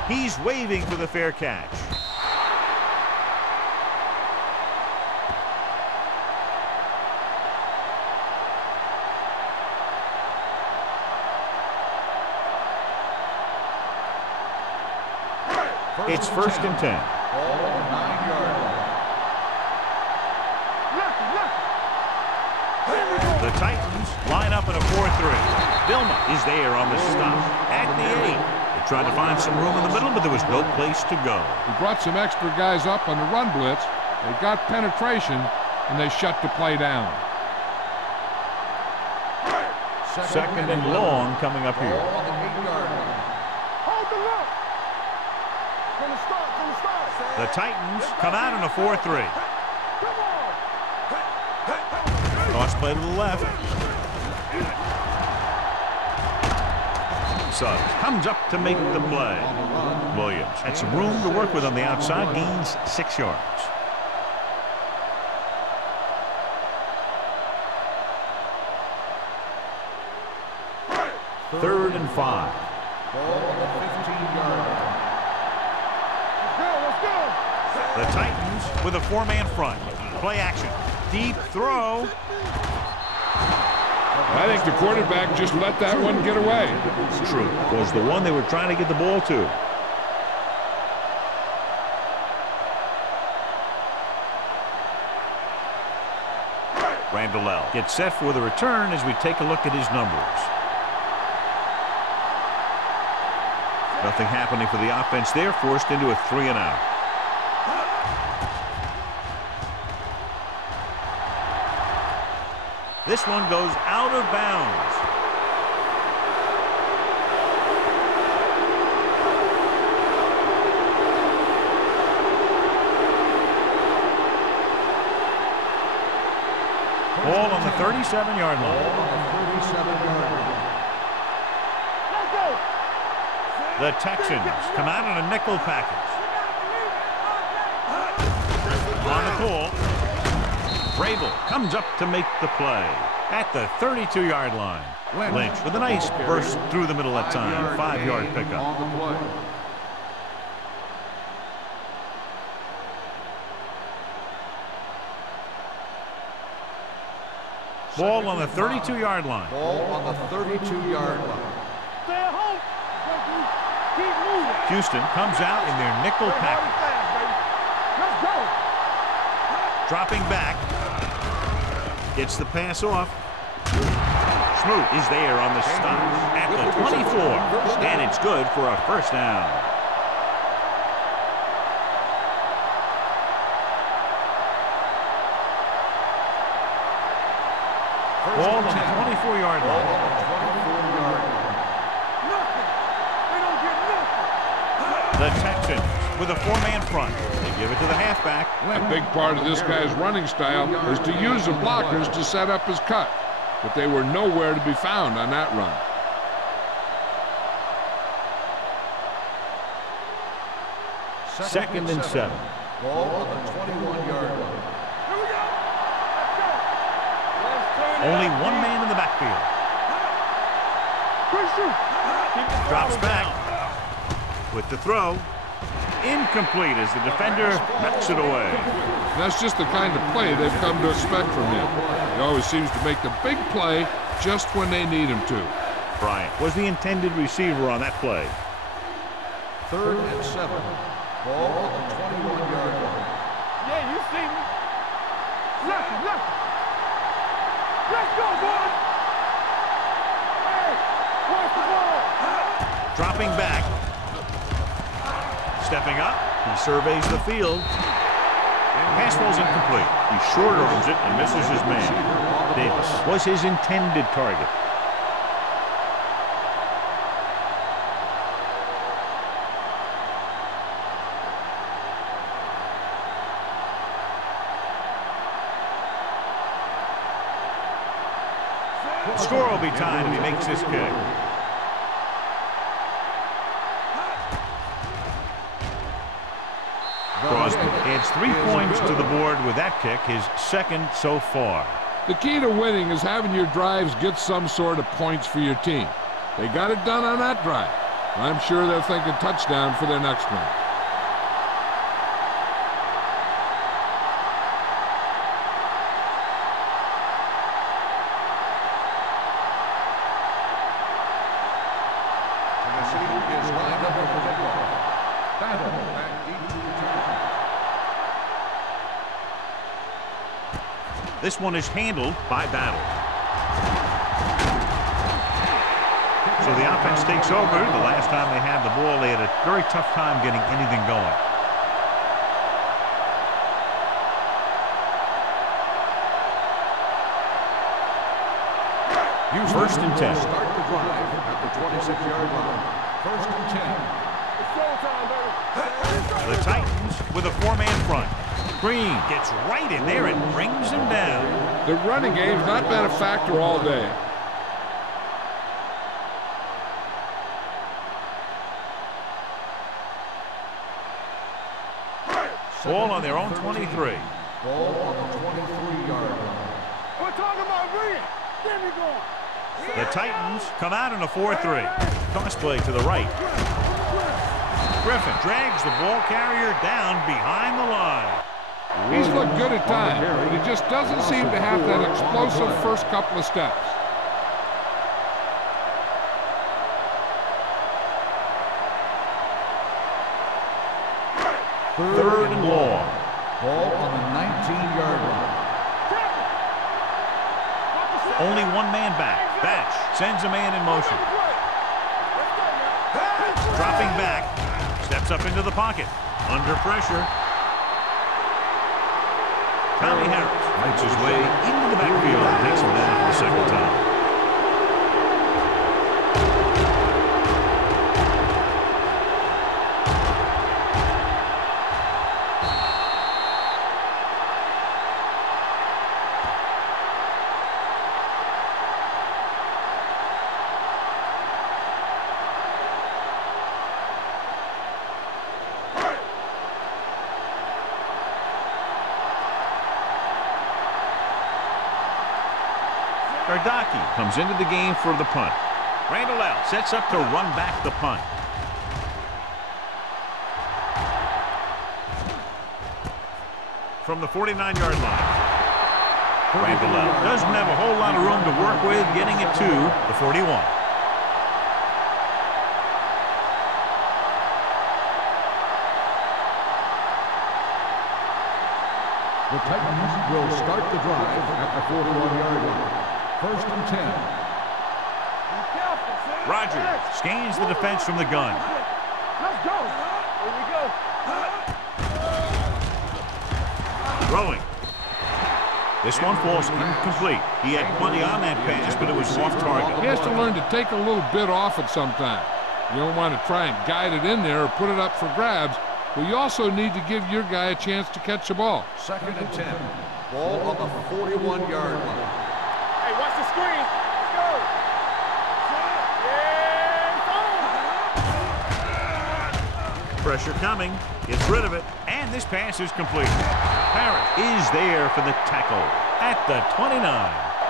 He's waving for the fair catch. It's first and 10. Ball on the 9-yard line. The Titans line up in a 4-3. Vilma is there on the stop at the 8. They tried to find some room in the middle, but there was no place to go. He brought some extra guys up on the run blitz. They got penetration, and they shut the play down. Second and long coming up here. Ball on the 8-yard line. Hold the look. The Titans come out in a 4-3. Toss play to the left. Suggs comes up to make the play. Williams had some room to work with on the outside, gains 6 yards. Third and 5. Ball on the 15-yard line. Let's go. The Titans with a 4-man front. Play action. Deep throw. I think the quarterback just let that one get away. True. Was the one they were trying to get the ball to. Randall gets set for the return as we take a look at his numbers. Nothing happening for the offense there, forced into a 3-and-out. This one goes out of bounds. Ball on the 37-yard line. Ball on the 37-yard line. Let's go. The Texans come out in a nickel package. On the call. Vrabel comes up to make the play at the 32-yard line. Lynch with a nice burst through the middle that time. 5-yard pickup. On the play. Ball on the 32-yard line. Ball on the 32-yard line. Stay at home. Keep moving. Houston comes out in their nickel package. Let's go. Dropping back. Gets the pass off. Smoot is there on the stop at the 24. And it's good for a first down. Ball on the 24-yard line. Nothing. They don't get nothing. The Texans with a 4-man front. They give it to the halfback. A big part of this guy's running style is to use the blockers to set up his cut. But they were nowhere to be found on that run. Second and 7. Ball on the 21-yard line. Here we go. Let's go. Only one man in the backfield. Quick shoot. Drops back with the throw. Incomplete as the defender knocks it away. That's just the kind of play they've come to expect from him. He always seems to make the big play just when they need him to. Bryant was the intended receiver on that play. Third and 7. Ball on the 21-yard line. Yeah, you see me. Left. Let's go, boys. Hey, watch the ball. Dropping back. Stepping up. He surveys the field. Pass ball's incomplete. He short arms it and misses his man. Davis was his intended target. Score will be tied if he makes this kick. Crosby adds 3 points to the board with that kick, his second so far. The key to winning is having your drives get some sort of points for your team. They got it done on that drive. I'm sure they're thinking touchdown for their next one. This one is handled by Battle. So the offense takes over. The last time they had the ball, they had a very tough time getting anything going. First and 10. Start the drive at the 26-yard line. First and 10. It's showtime, baby. The Titans with a four-man front. Green gets right in there and brings him down. The running game's not been a factor all day. Ball on their own 23. Ball on the 23-yard line. We're talking about Green. Get me going. The Titans come out in a 4-3. Toss play to the right. Griffin drags the ball carrier down behind the line. He's looked good at times, but he just doesn't seem to have that explosive first couple of steps. Third and long. Ball on the 19-yard line. Only one man back. Batch sends a man in motion. Dropping back. Steps up into the pocket. Under pressure. Tommy Harris makes his way into the backfield and takes him down for the second time. Gardaki comes into the game for the punt. Randall L. sets up to run back the punt. From the 49-yard line. Randall L. doesn't have a whole lot of room to work with, getting it to the 41. The Titans will start the drive at the 41-yard line. First and 10. Rogers scans the defense from the gun. Let's go. Here we go. Throwing. This one falls incomplete. He had plenty on that pass, but it was off target. He has to learn to take a little bit off it sometime. You don't want to try and guide it in there or put it up for grabs, but you also need to give your guy a chance to catch the ball. Second and 10. Ball on the 41-yard line. Hey, watch the screen. Let's go. Yeah, Pressure coming. Gets rid of it. And this pass is complete. Parrott is there for the tackle at the 29.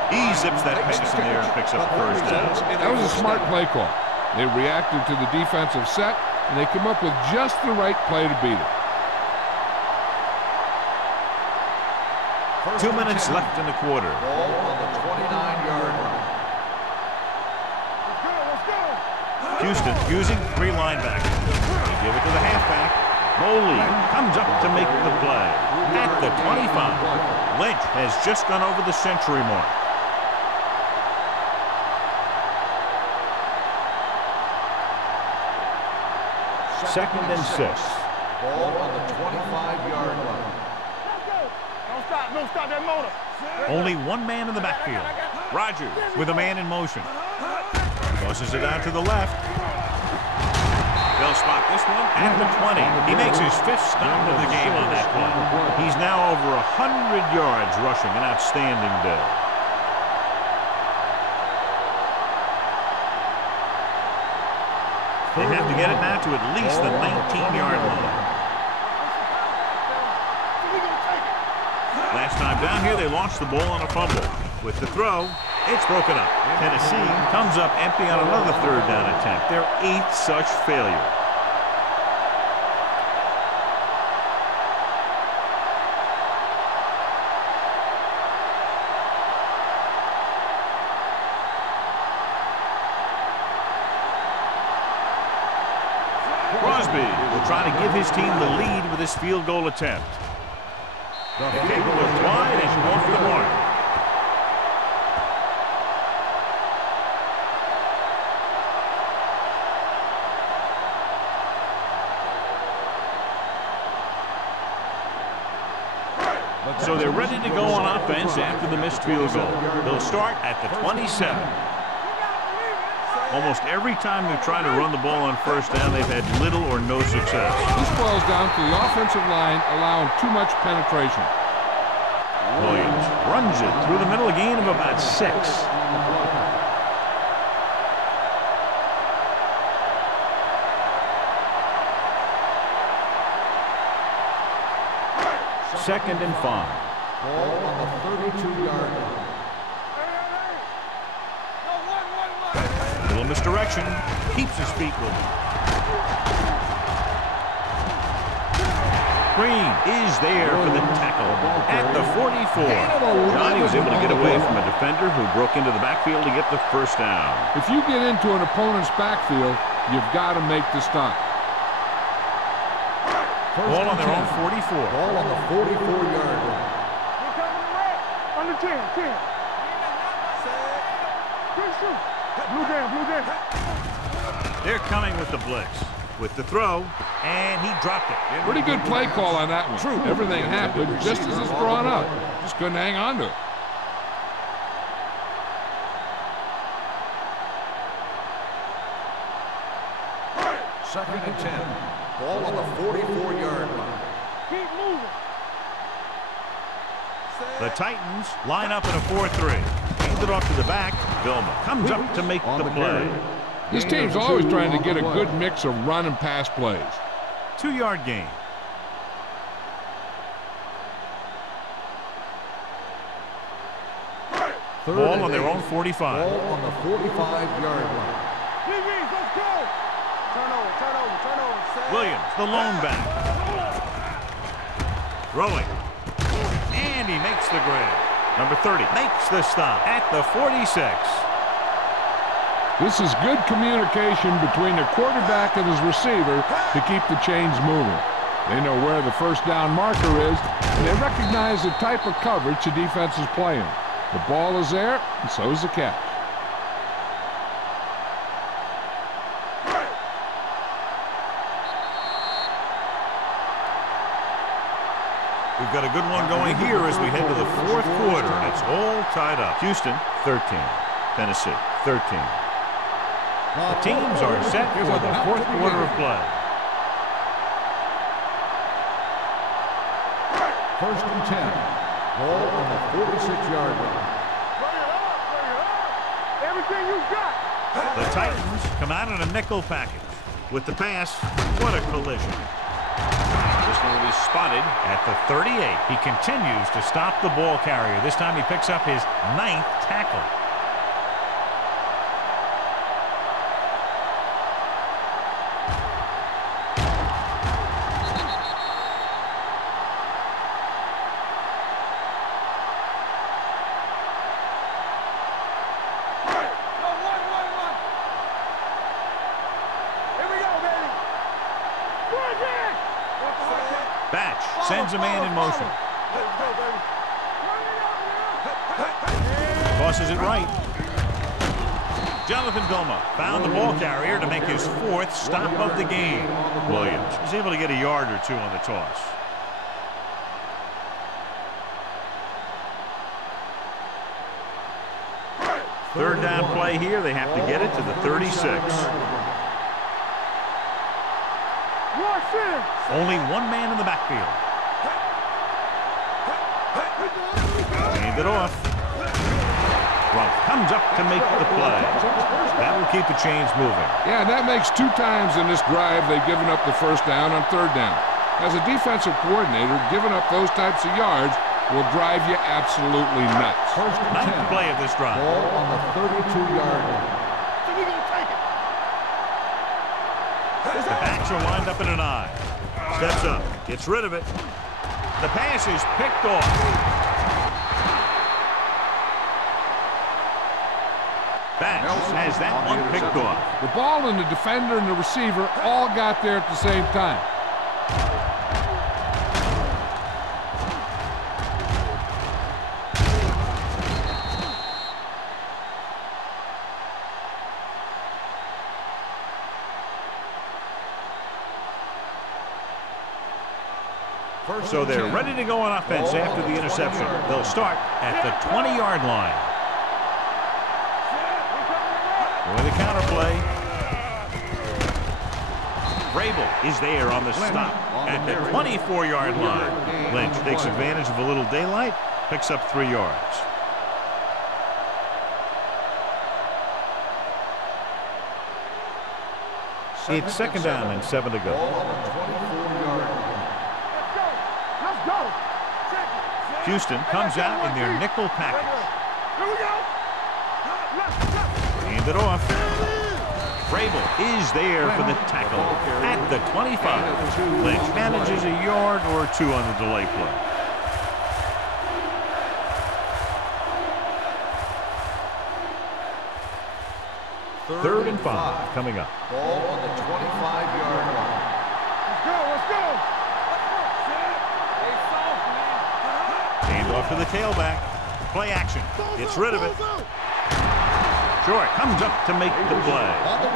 He zips that pass in there and picks up the first down. That was a smart play call. They reacted to the defensive set, and they come up with just the right play to beat it. 2 minutes left in the quarter. Ball on the 29-yard line. let's go. Houston using three linebackers. They give it to the halfback. Moley comes up to make the play at the 25. Lynch has just gone over the century mark. Second and 6. Ball on the 25-yard line. Don't stop that motor. Only one man in the backfield. Rogers with a man in motion. Tosses it out to the left. They'll spot this one at the 20. He makes his fifth stop of the game on that play. He's now over 100 yards rushing, an outstanding day. They have to get it now to at least the 19-yard line. Last time down here, they lost the ball on a fumble. With the throw, it's broken up. Tennessee comes up empty on another third down attempt. Their 8th such failure. Crosby will try to give his team the lead with this field goal attempt. The kick was wide and off the mark. So they're ready to go on offense after the missed field goal. They'll start at the 27. Almost every time they've tried to run the ball on first down, they've had little or no success. This boils down to the offensive line allowing too much penetration. Williams runs it through the middle, a gain of about 6. Second and 5. Ball on the 32-yard line. Little misdirection. Keeps his feet moving. Green is there for the tackle at the 44. Johnny was able to get away from a defender who broke into the backfield to get the first down. If you get into an opponent's backfield, you've got to make the stop. Ball on their own 44. Ball on the 44-yard line. Under 10, 10. Blue down. They're coming with the blitz. With the throw, and he dropped it. Pretty good play call on that one. True. Everything happened just as it's drawn up. Just couldn't hang on to it. Second and 10. Ball on the 44-yard line. Keep moving. The Titans line up in a 4-3. Hands it off to the back. Vilma comes up to make the play. This team's always trying to get a good mix of run and pass plays. 2-yard gain. Ball on their own 45. Ball on the 45-yard line. Let's go. Turnover. Williams, the lone back. Throwing. And he makes the grab. Number 30 makes the stop at the 46. This is good communication between the quarterback and his receiver to keep the chains moving. They know where the first down marker is, and they recognize the type of coverage the defense is playing. The ball is there, and so is the catch. We've got a good one going here as we head to the fourth quarter, and it's all tied up. Houston, 13. Tennessee, 13. The teams are set for the fourth quarter of play. First and 10. Ball on the 46-yard line. Bring it up. Everything you got. The Titans come out in a nickel package. With the pass, what a collision. This one will be spotted at the 38. He continues to stop the ball carrier. This time he picks up his 9th tackle. Sends a man in motion. Tosses it right. Jonathan Vilma found the ball carrier to make his 4th stop of the game. Williams is able to get a yard or 2 on the toss. Third down play here. They have to get it to the 36. Only one man in the backfield. Hand it off. Ruff comes up to make the play. That will keep the chains moving. Yeah, that makes 2 times in this drive they've given up the first down on third down. As a defensive coordinator, giving up those types of yards will drive you absolutely nuts. First and 9th 10. play of this drive. Ball on the 32-yard line. The backs are lined up in an I. Steps up, gets rid of it. The pass is picked off. Batch has that one picked off. The ball and the defender and the receiver all got there at the same time. So they're ready to go on offense after the interception. They'll start at the 20-yard line. With the counter play. Vrabel is there on the stop at the 24-yard line. Lynch takes advantage of a little daylight, picks up 3 yards. It's second down and 7 to go. Let's go. Houston comes out in their nickel package. Here we go. Hand it off. Vrabel is there for the tackle at the 25. Lynch manages a yard or 2 on the delay play. Third and 5 coming up. Ball on the 25-yard line. Let's go. Hand off to the tailback. Play action. Gets rid of it. Short comes up to make the play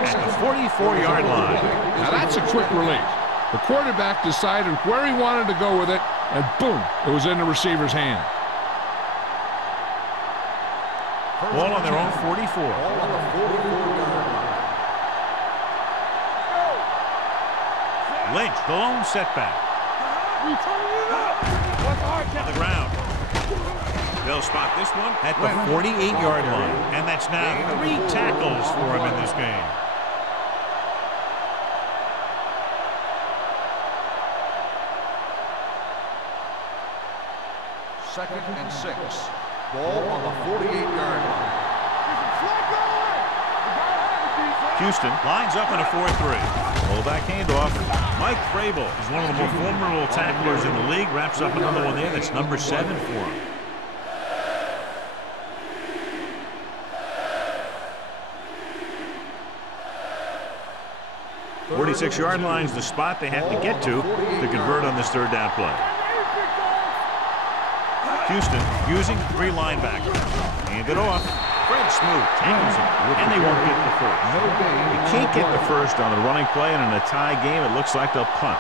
at the 44-yard line. Now that's a quick release. The quarterback decided where he wanted to go with it, and boom, it was in the receiver's hand. Ball on their own 44. Ball on the 44-yard line. Lynch, the lone setback. On the ground. They'll spot this one at the 48-yard line. And that's now 3 tackles for him in this game. Second and 6. Ball on the 48-yard line. Houston lines up in a 4-3. Fullback handoff. Mike Vrabel is one of the more formidable tacklers in the league. Wraps up another one there. That's number 7 for him. The 46-yard line's the spot they have to get to convert on this third down play. Houston using 3 linebackers. Hand it off. Fred Smoot tackles him, and they won't get the first. You can't get the first on a running play, and in a tie game, it looks like they'll punt.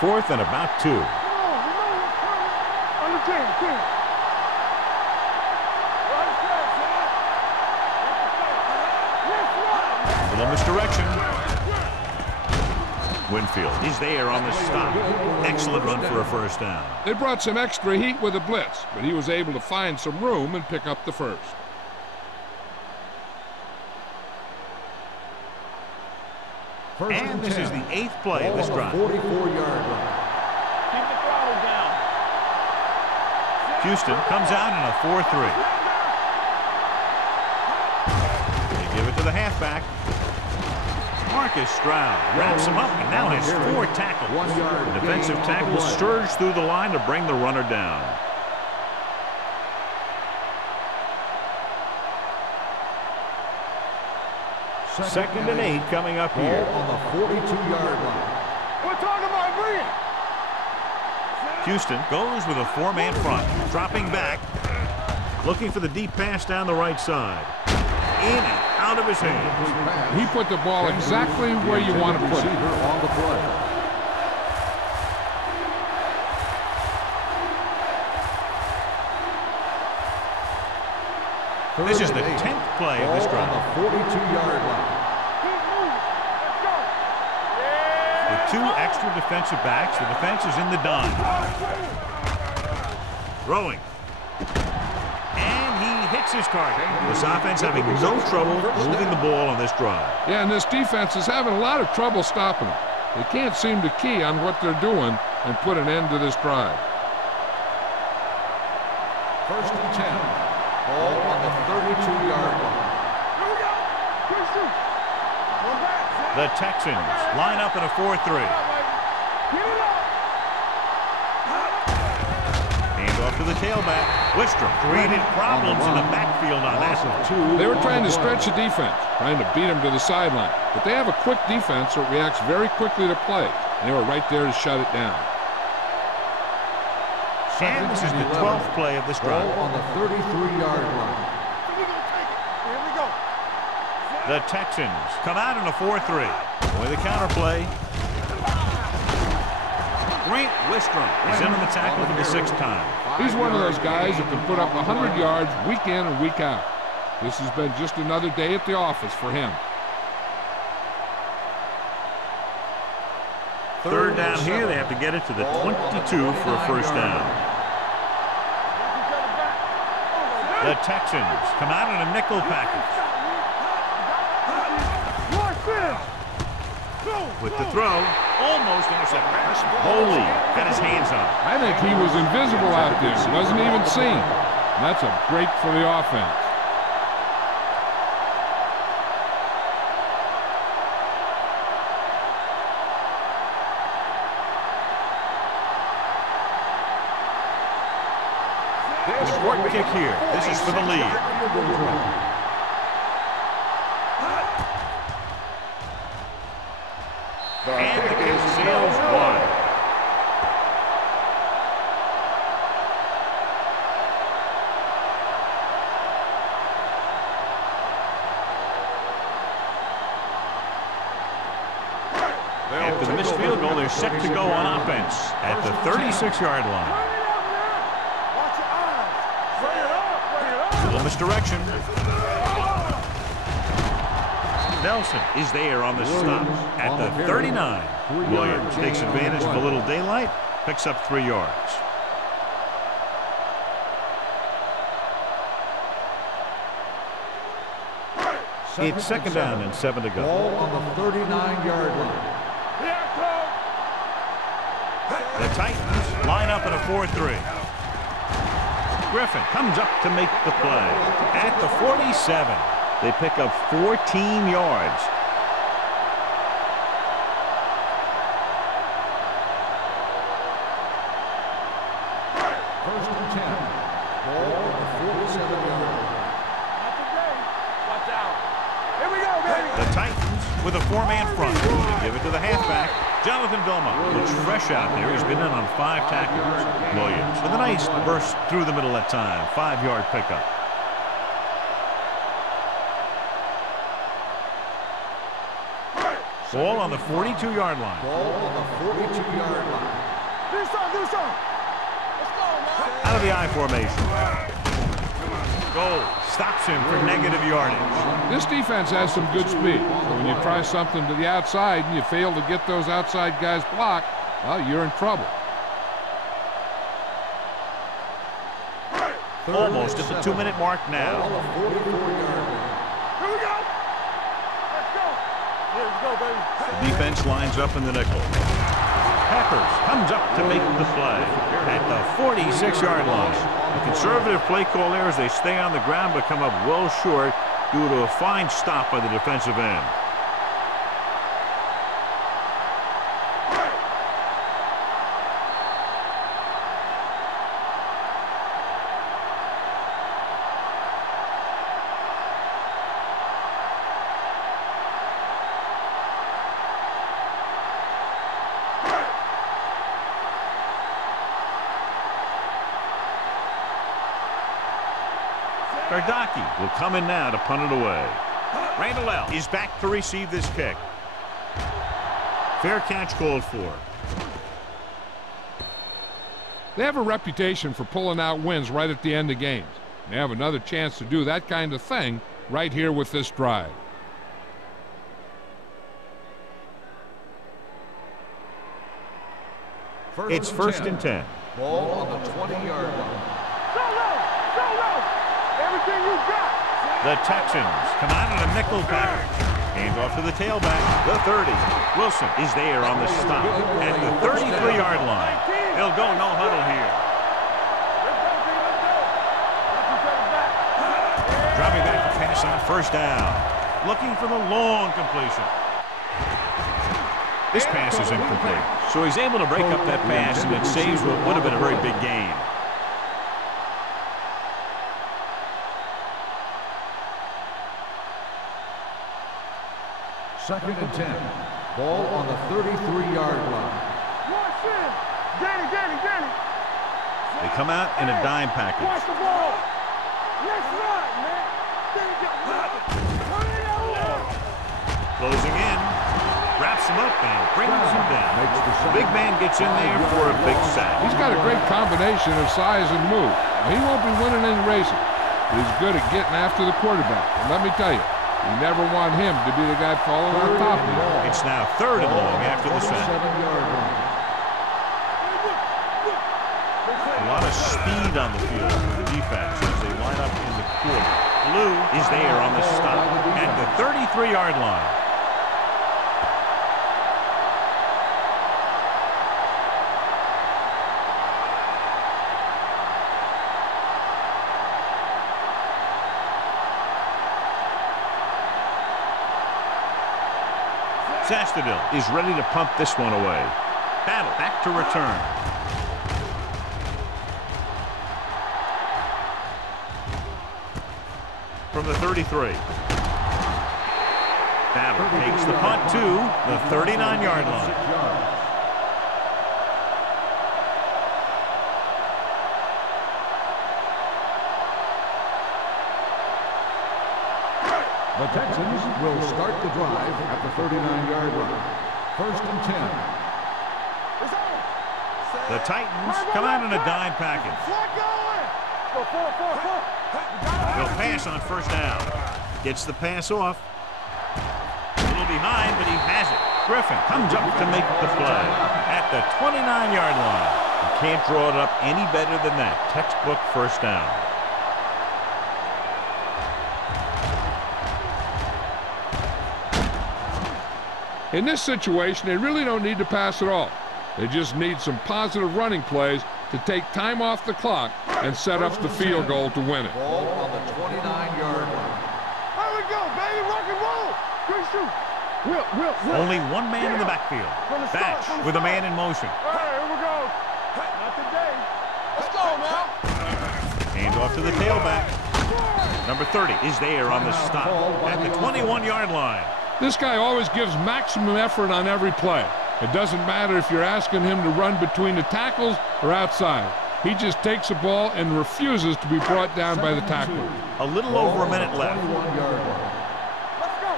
Fourth and about 2. Little misdirection. Winfield is there on the stop. Excellent run for a first down. They brought some extra heat with a blitz, but he was able to find some room and pick up the first. And this is the 8th play of this drive. 44-yard line. Keep the throttle down. Houston comes out in a 4-3. They give it to the halfback. Marcus Stroud wraps him up and now has 4 tackles. The defensive tackle surged through the line to bring the runner down. Second and 8 coming up here. Ball on the 42-yard line. We're talking about bringing. Houston goes with a 4-man front, dropping back, looking for the deep pass down the right side. In and out of his hands. He put the ball exactly where you want to put it. On the play. This is the 10th play of this drive. On the 42-yard line. Keep moving. Let's go. With 2 extra defensive backs, the defense is in the dime. Throwing. And he hits his target. This offense having no trouble moving the ball on this drive. Yeah, and this defense is having a lot of trouble stopping them. They can't seem to key on what they're doing and put an end to this drive. First and 10. Ball on the 32-yard line. Here we go. Good shoot. One back. The Texans line up in a 4-3. Get it up. Hand off to the tailback. Wistrom created problems in the backfield on that one. They were trying to stretch the defense, trying to beat them to the sideline. But they have a quick defense that reacts very quickly to play. And they were right there to shut it down. And this is the 12th play of this drive. Ball on the 33-yard line. We're going to take it. Here we go. The Texans come out in a 4-3. With a counter play. Grant Wistrom is in on the tackle for the 6th time. He's one of those guys that can put up 100 yards week in and week out. This has been just another day at the office for him. 3rd down here. They have to get it to the 22 for a 1st down. The Texans come out in a nickel package. With the throw, almost intercepted. Holy got his hands on it. I think he was invisible out there. Wasn't even seen. That's a break for the offense. Important kick here. This is for the lead. And the kick sails wide. After the missed field goal, they're set to go on offense at the 36-yard line. Little misdirection. Nelson is there on the stop at the 39. Williams takes advantage of a little daylight, picks up 3 yards. It's 2nd down and 7 to go. Ball on the 39-yard line. The Titans line up in a 4-3. Griffin comes up to make the play at the 47. They pick up 14 yards. First and 10. Ball on the 47-yard line. Watch out. Here we go, baby. The Titans with a 4-man front. They give it to the halfback, Jonathan Vilma. Looks fresh out there. He's been in on 5 tackles. Williams with a nice burst through the middle that time. 5-yard pickup. Ball on the 42-yard line. Ball on the 42-yard line. Do something, do something. Let's go, man. Out of the I formation. Goal stops him for negative yardage. This defense has some good speed. So when you try something to the outside and you fail to get those outside guys blocked, well, you're in trouble. Almost at the 2-minute mark now. Ball on the 44-yard line. Here we go. Let's go. Here we go, baby. Defense lines up in the nickel. Peppers comes up to make the play at the 46-yard line. The conservative play call there as they stay on the ground but come up well short due to a fine stop by the defensive end. Gardocki will come in now to punt it away. Randall L. is back to receive this kick. Fair catch called for. They have a reputation for pulling out wins right at the end of games. They have another chance to do that kind of thing right here with this drive. It's 1st and 10. Ball on the 20-yard line. Everything you got. The Texans come out in a nickel package. Hands off to the tailback, the 30. Wilson is there on the stop at the 33-yard line. They'll go no huddle here. Dropping back to pass on 1st down. Looking for the long completion. This pass is incomplete. So he's able to break up that pass, and it saves what would have been a very big gain. Second and 10. Ball on the 33-yard line. Watch him. Danny. They come out in a dime package. Watch the ball. Let's run, man. Danny, Closing in. Wraps him up and brings him down. Big man gets in there for a big sack. He's got a great combination of size and move. Now, he won't be winning any races, but he's good at getting after the quarterback. And let me tell you, you never want him to be the guy falling on top of you. It's now 3rd and long after the sack. A lot of speed on the field for the defense as they line up in the quarter. Blue is there on the stop at the 33-yard line. Sastadil is ready to pump this one away. Battle back to return. From the 33. Battle takes the punt to the 39-yard line. The Texans will start the drive at the 39-yard line. 1st and 10. The Titans come out in a dime package. They'll pass on 1st down. Gets the pass off. A little behind, but he has it. Griffin comes up to make the play at the 29-yard line. You can't draw it up any better than that. Textbook 1st down. In this situation, they really don't need to pass at all. They just need some positive running plays to take time off the clock and set up the field goal to win it. Ball on the 29-yard line. There we go, baby. Rock and roll. Great shoot. Will. Only one man in the backfield. Batch with a man in motion. All right, here we go. Not today. Let's go, now. Hand off to the tailback. Number 30 is there on the stop at the 21-yard line. This guy always gives maximum effort on every play. It doesn't matter if you're asking him to run between the tackles or outside. He just takes the ball and refuses to be brought down by the tackler. A little over a minute left. Let's go.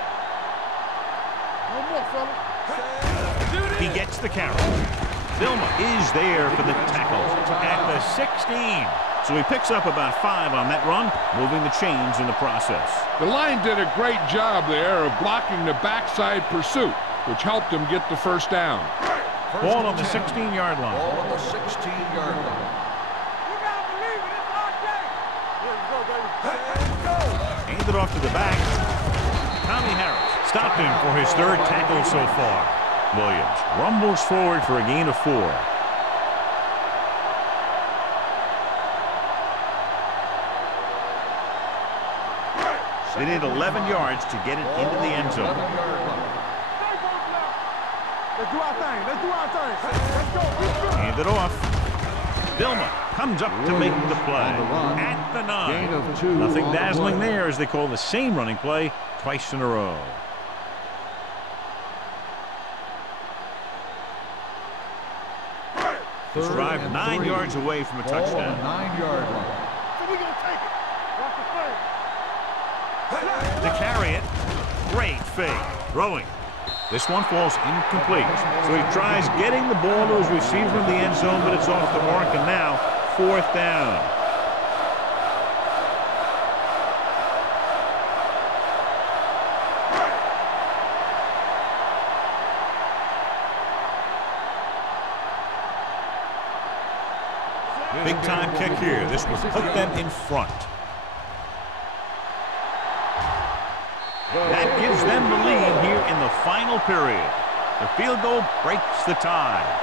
No more, fella. He gets the carry. Vilma is there for the tackle at the 16. So he picks up about 5 on that run, moving the chains in the process. The line did a great job there of blocking the backside pursuit, which helped him get the 1st down. Ball on the 16-yard line. Ball on the 16-yard line. You gotta believe it. It's our day. Here we go, baby. Let's go. Handed off to the back. Tommy Harris stopped him for his 3rd tackle so far. Williams rumbles forward for a gain of 4. They need 11 yards to get it into the end zone. Let's do our thing. Let's do our thing. Let's go. Hand it off. Vilma comes up to make the play at the 9. Nothing dazzling there as they call the same running play twice in a row. This drive 9 yards away from a touchdown. 9-yard line. So we're going to take it. Watch the play. To carry it, great fake, throwing. This one falls incomplete. So he tries getting the ball to his receiver in the end zone, but it's off the mark, and now 4th down. Big time kick here. This will put them in front. That gives them the lead here in the final period. The field goal breaks the tie.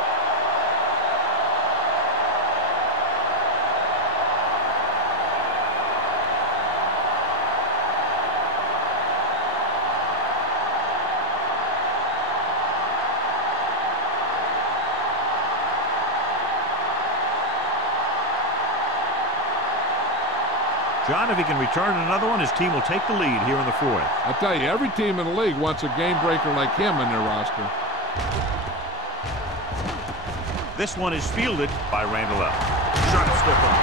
John, if he can return another one, his team will take the lead here in the 4th. I tell you, every team in the league wants a game breaker like him in their roster. This one is fielded by Randall. Sharp stipple.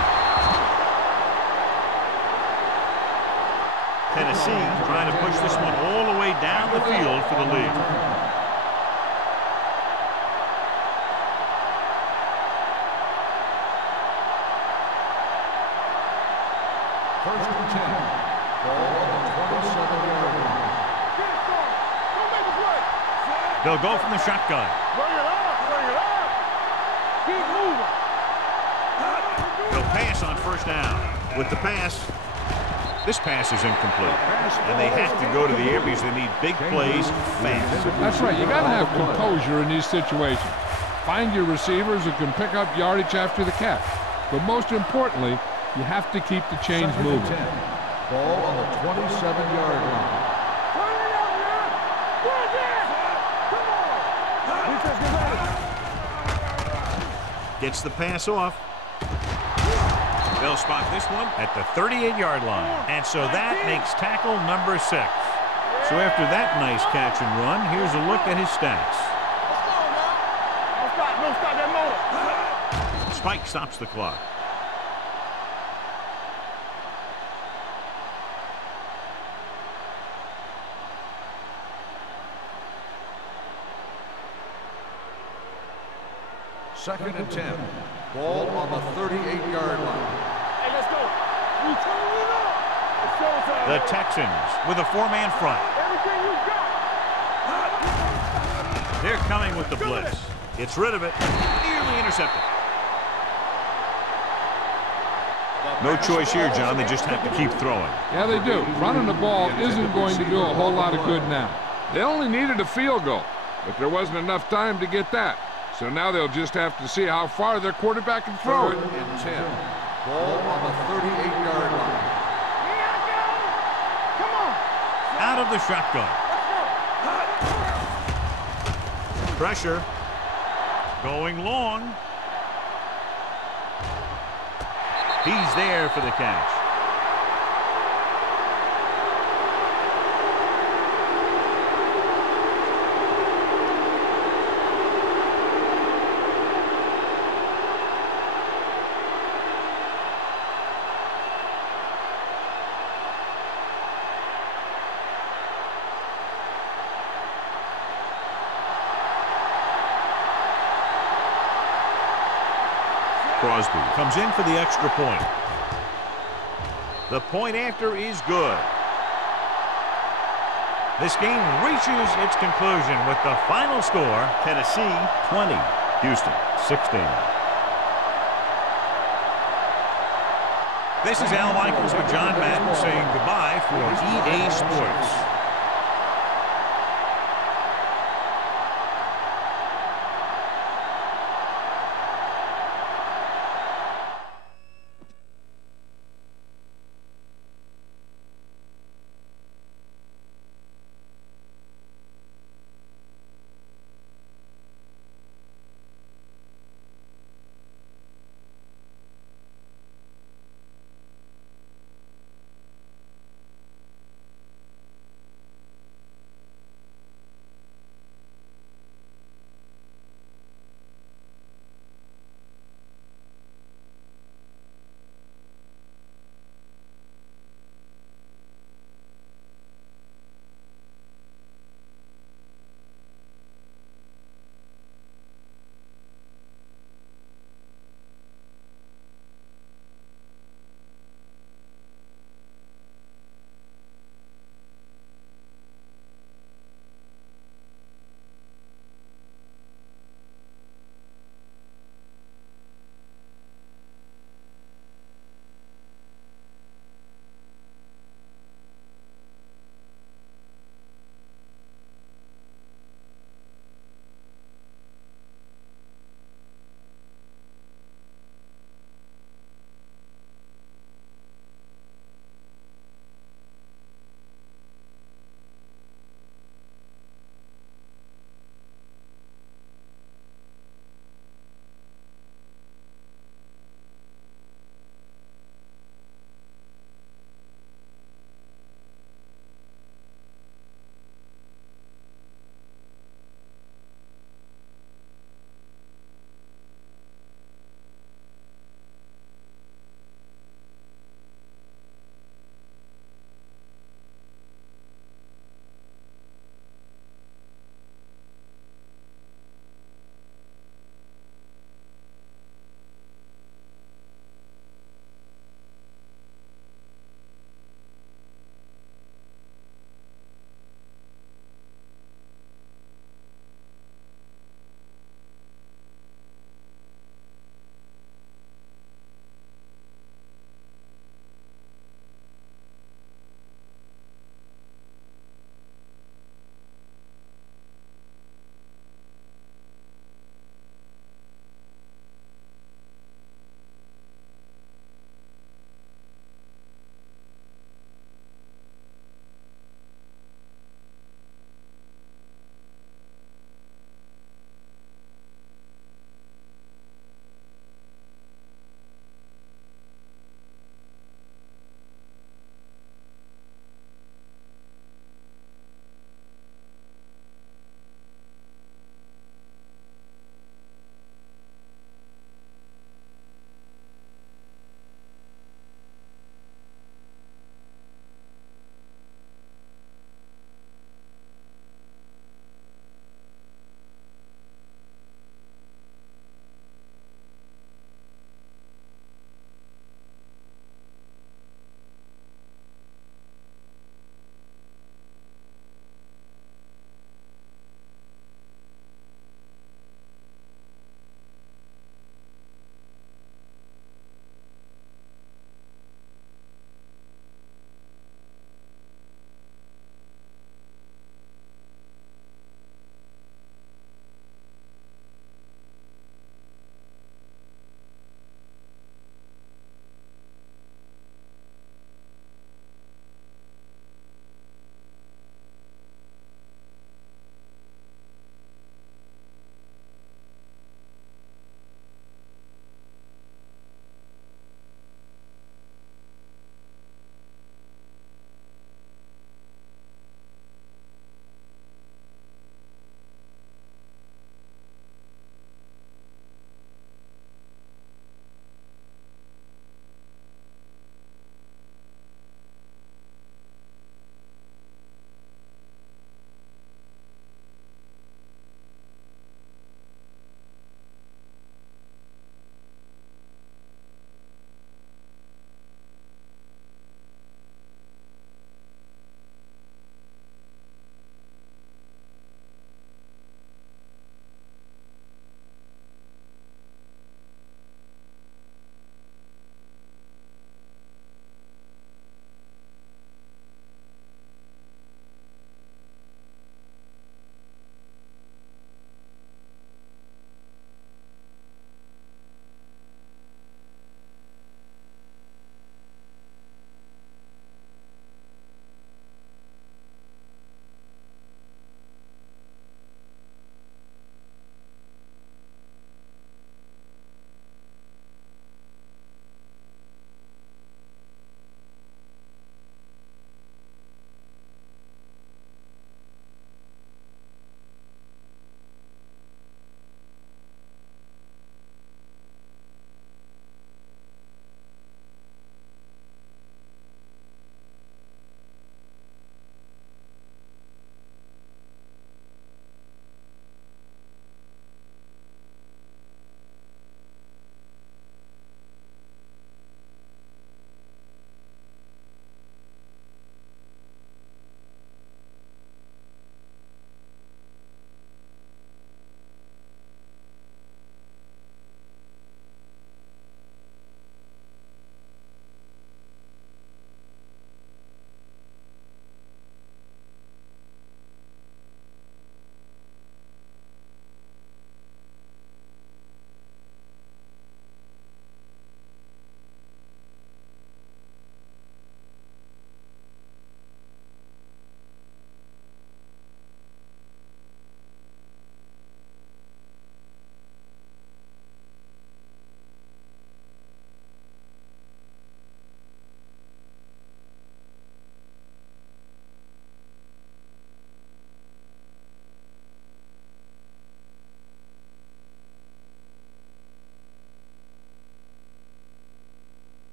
Tennessee trying to push this one all the way down the field for the lead. First and 10. Ball on the 27-yard line. Don't make a play. They'll go from the shotgun. Bring it up, bring it up. Keep moving. They'll pass on first down. With the pass, this pass is incomplete. And they have to go to the air because they need big plays fast. That's right. You got to have composure in these situations. Find your receivers who can pick up yardage after the catch. But most importantly, you have to keep the chains moving. 10. Ball on the 27-yard line. Turn it up, man. Run it. Come on. Defense, get ready. Gets the pass off. They'll spot this one at the 38-yard line. And so that makes tackle number 6. So after that nice catch and run, here's a look at his stats. Let's go now. Don't stop that motor. Spike stops the clock. Second and 10. Ball on the 38-yard line. Hey, let's go. We turn it up. It's showtime. The Texans with a 4-man front. Everything you got. They're coming with the blitz. Gets rid of it. Nearly intercepted. No choice here, John. They just have to keep throwing. Yeah, they do. Running the ball isn't going to do a whole lot of good now. They only needed a field goal, but there wasn't enough time to get that. So now they'll just have to see how far their quarterback can throw it. Third and 10. Ball on the 38-yard line. Here I go. Come on. Out of the shotgun. Pressure. Going long. He's there for the catch. Crosby comes in for the extra point. The point after is good. This game reaches its conclusion with the final score, Tennessee 20, Houston 16. This is Al Michaels with John Madden saying goodbye for EA Sports.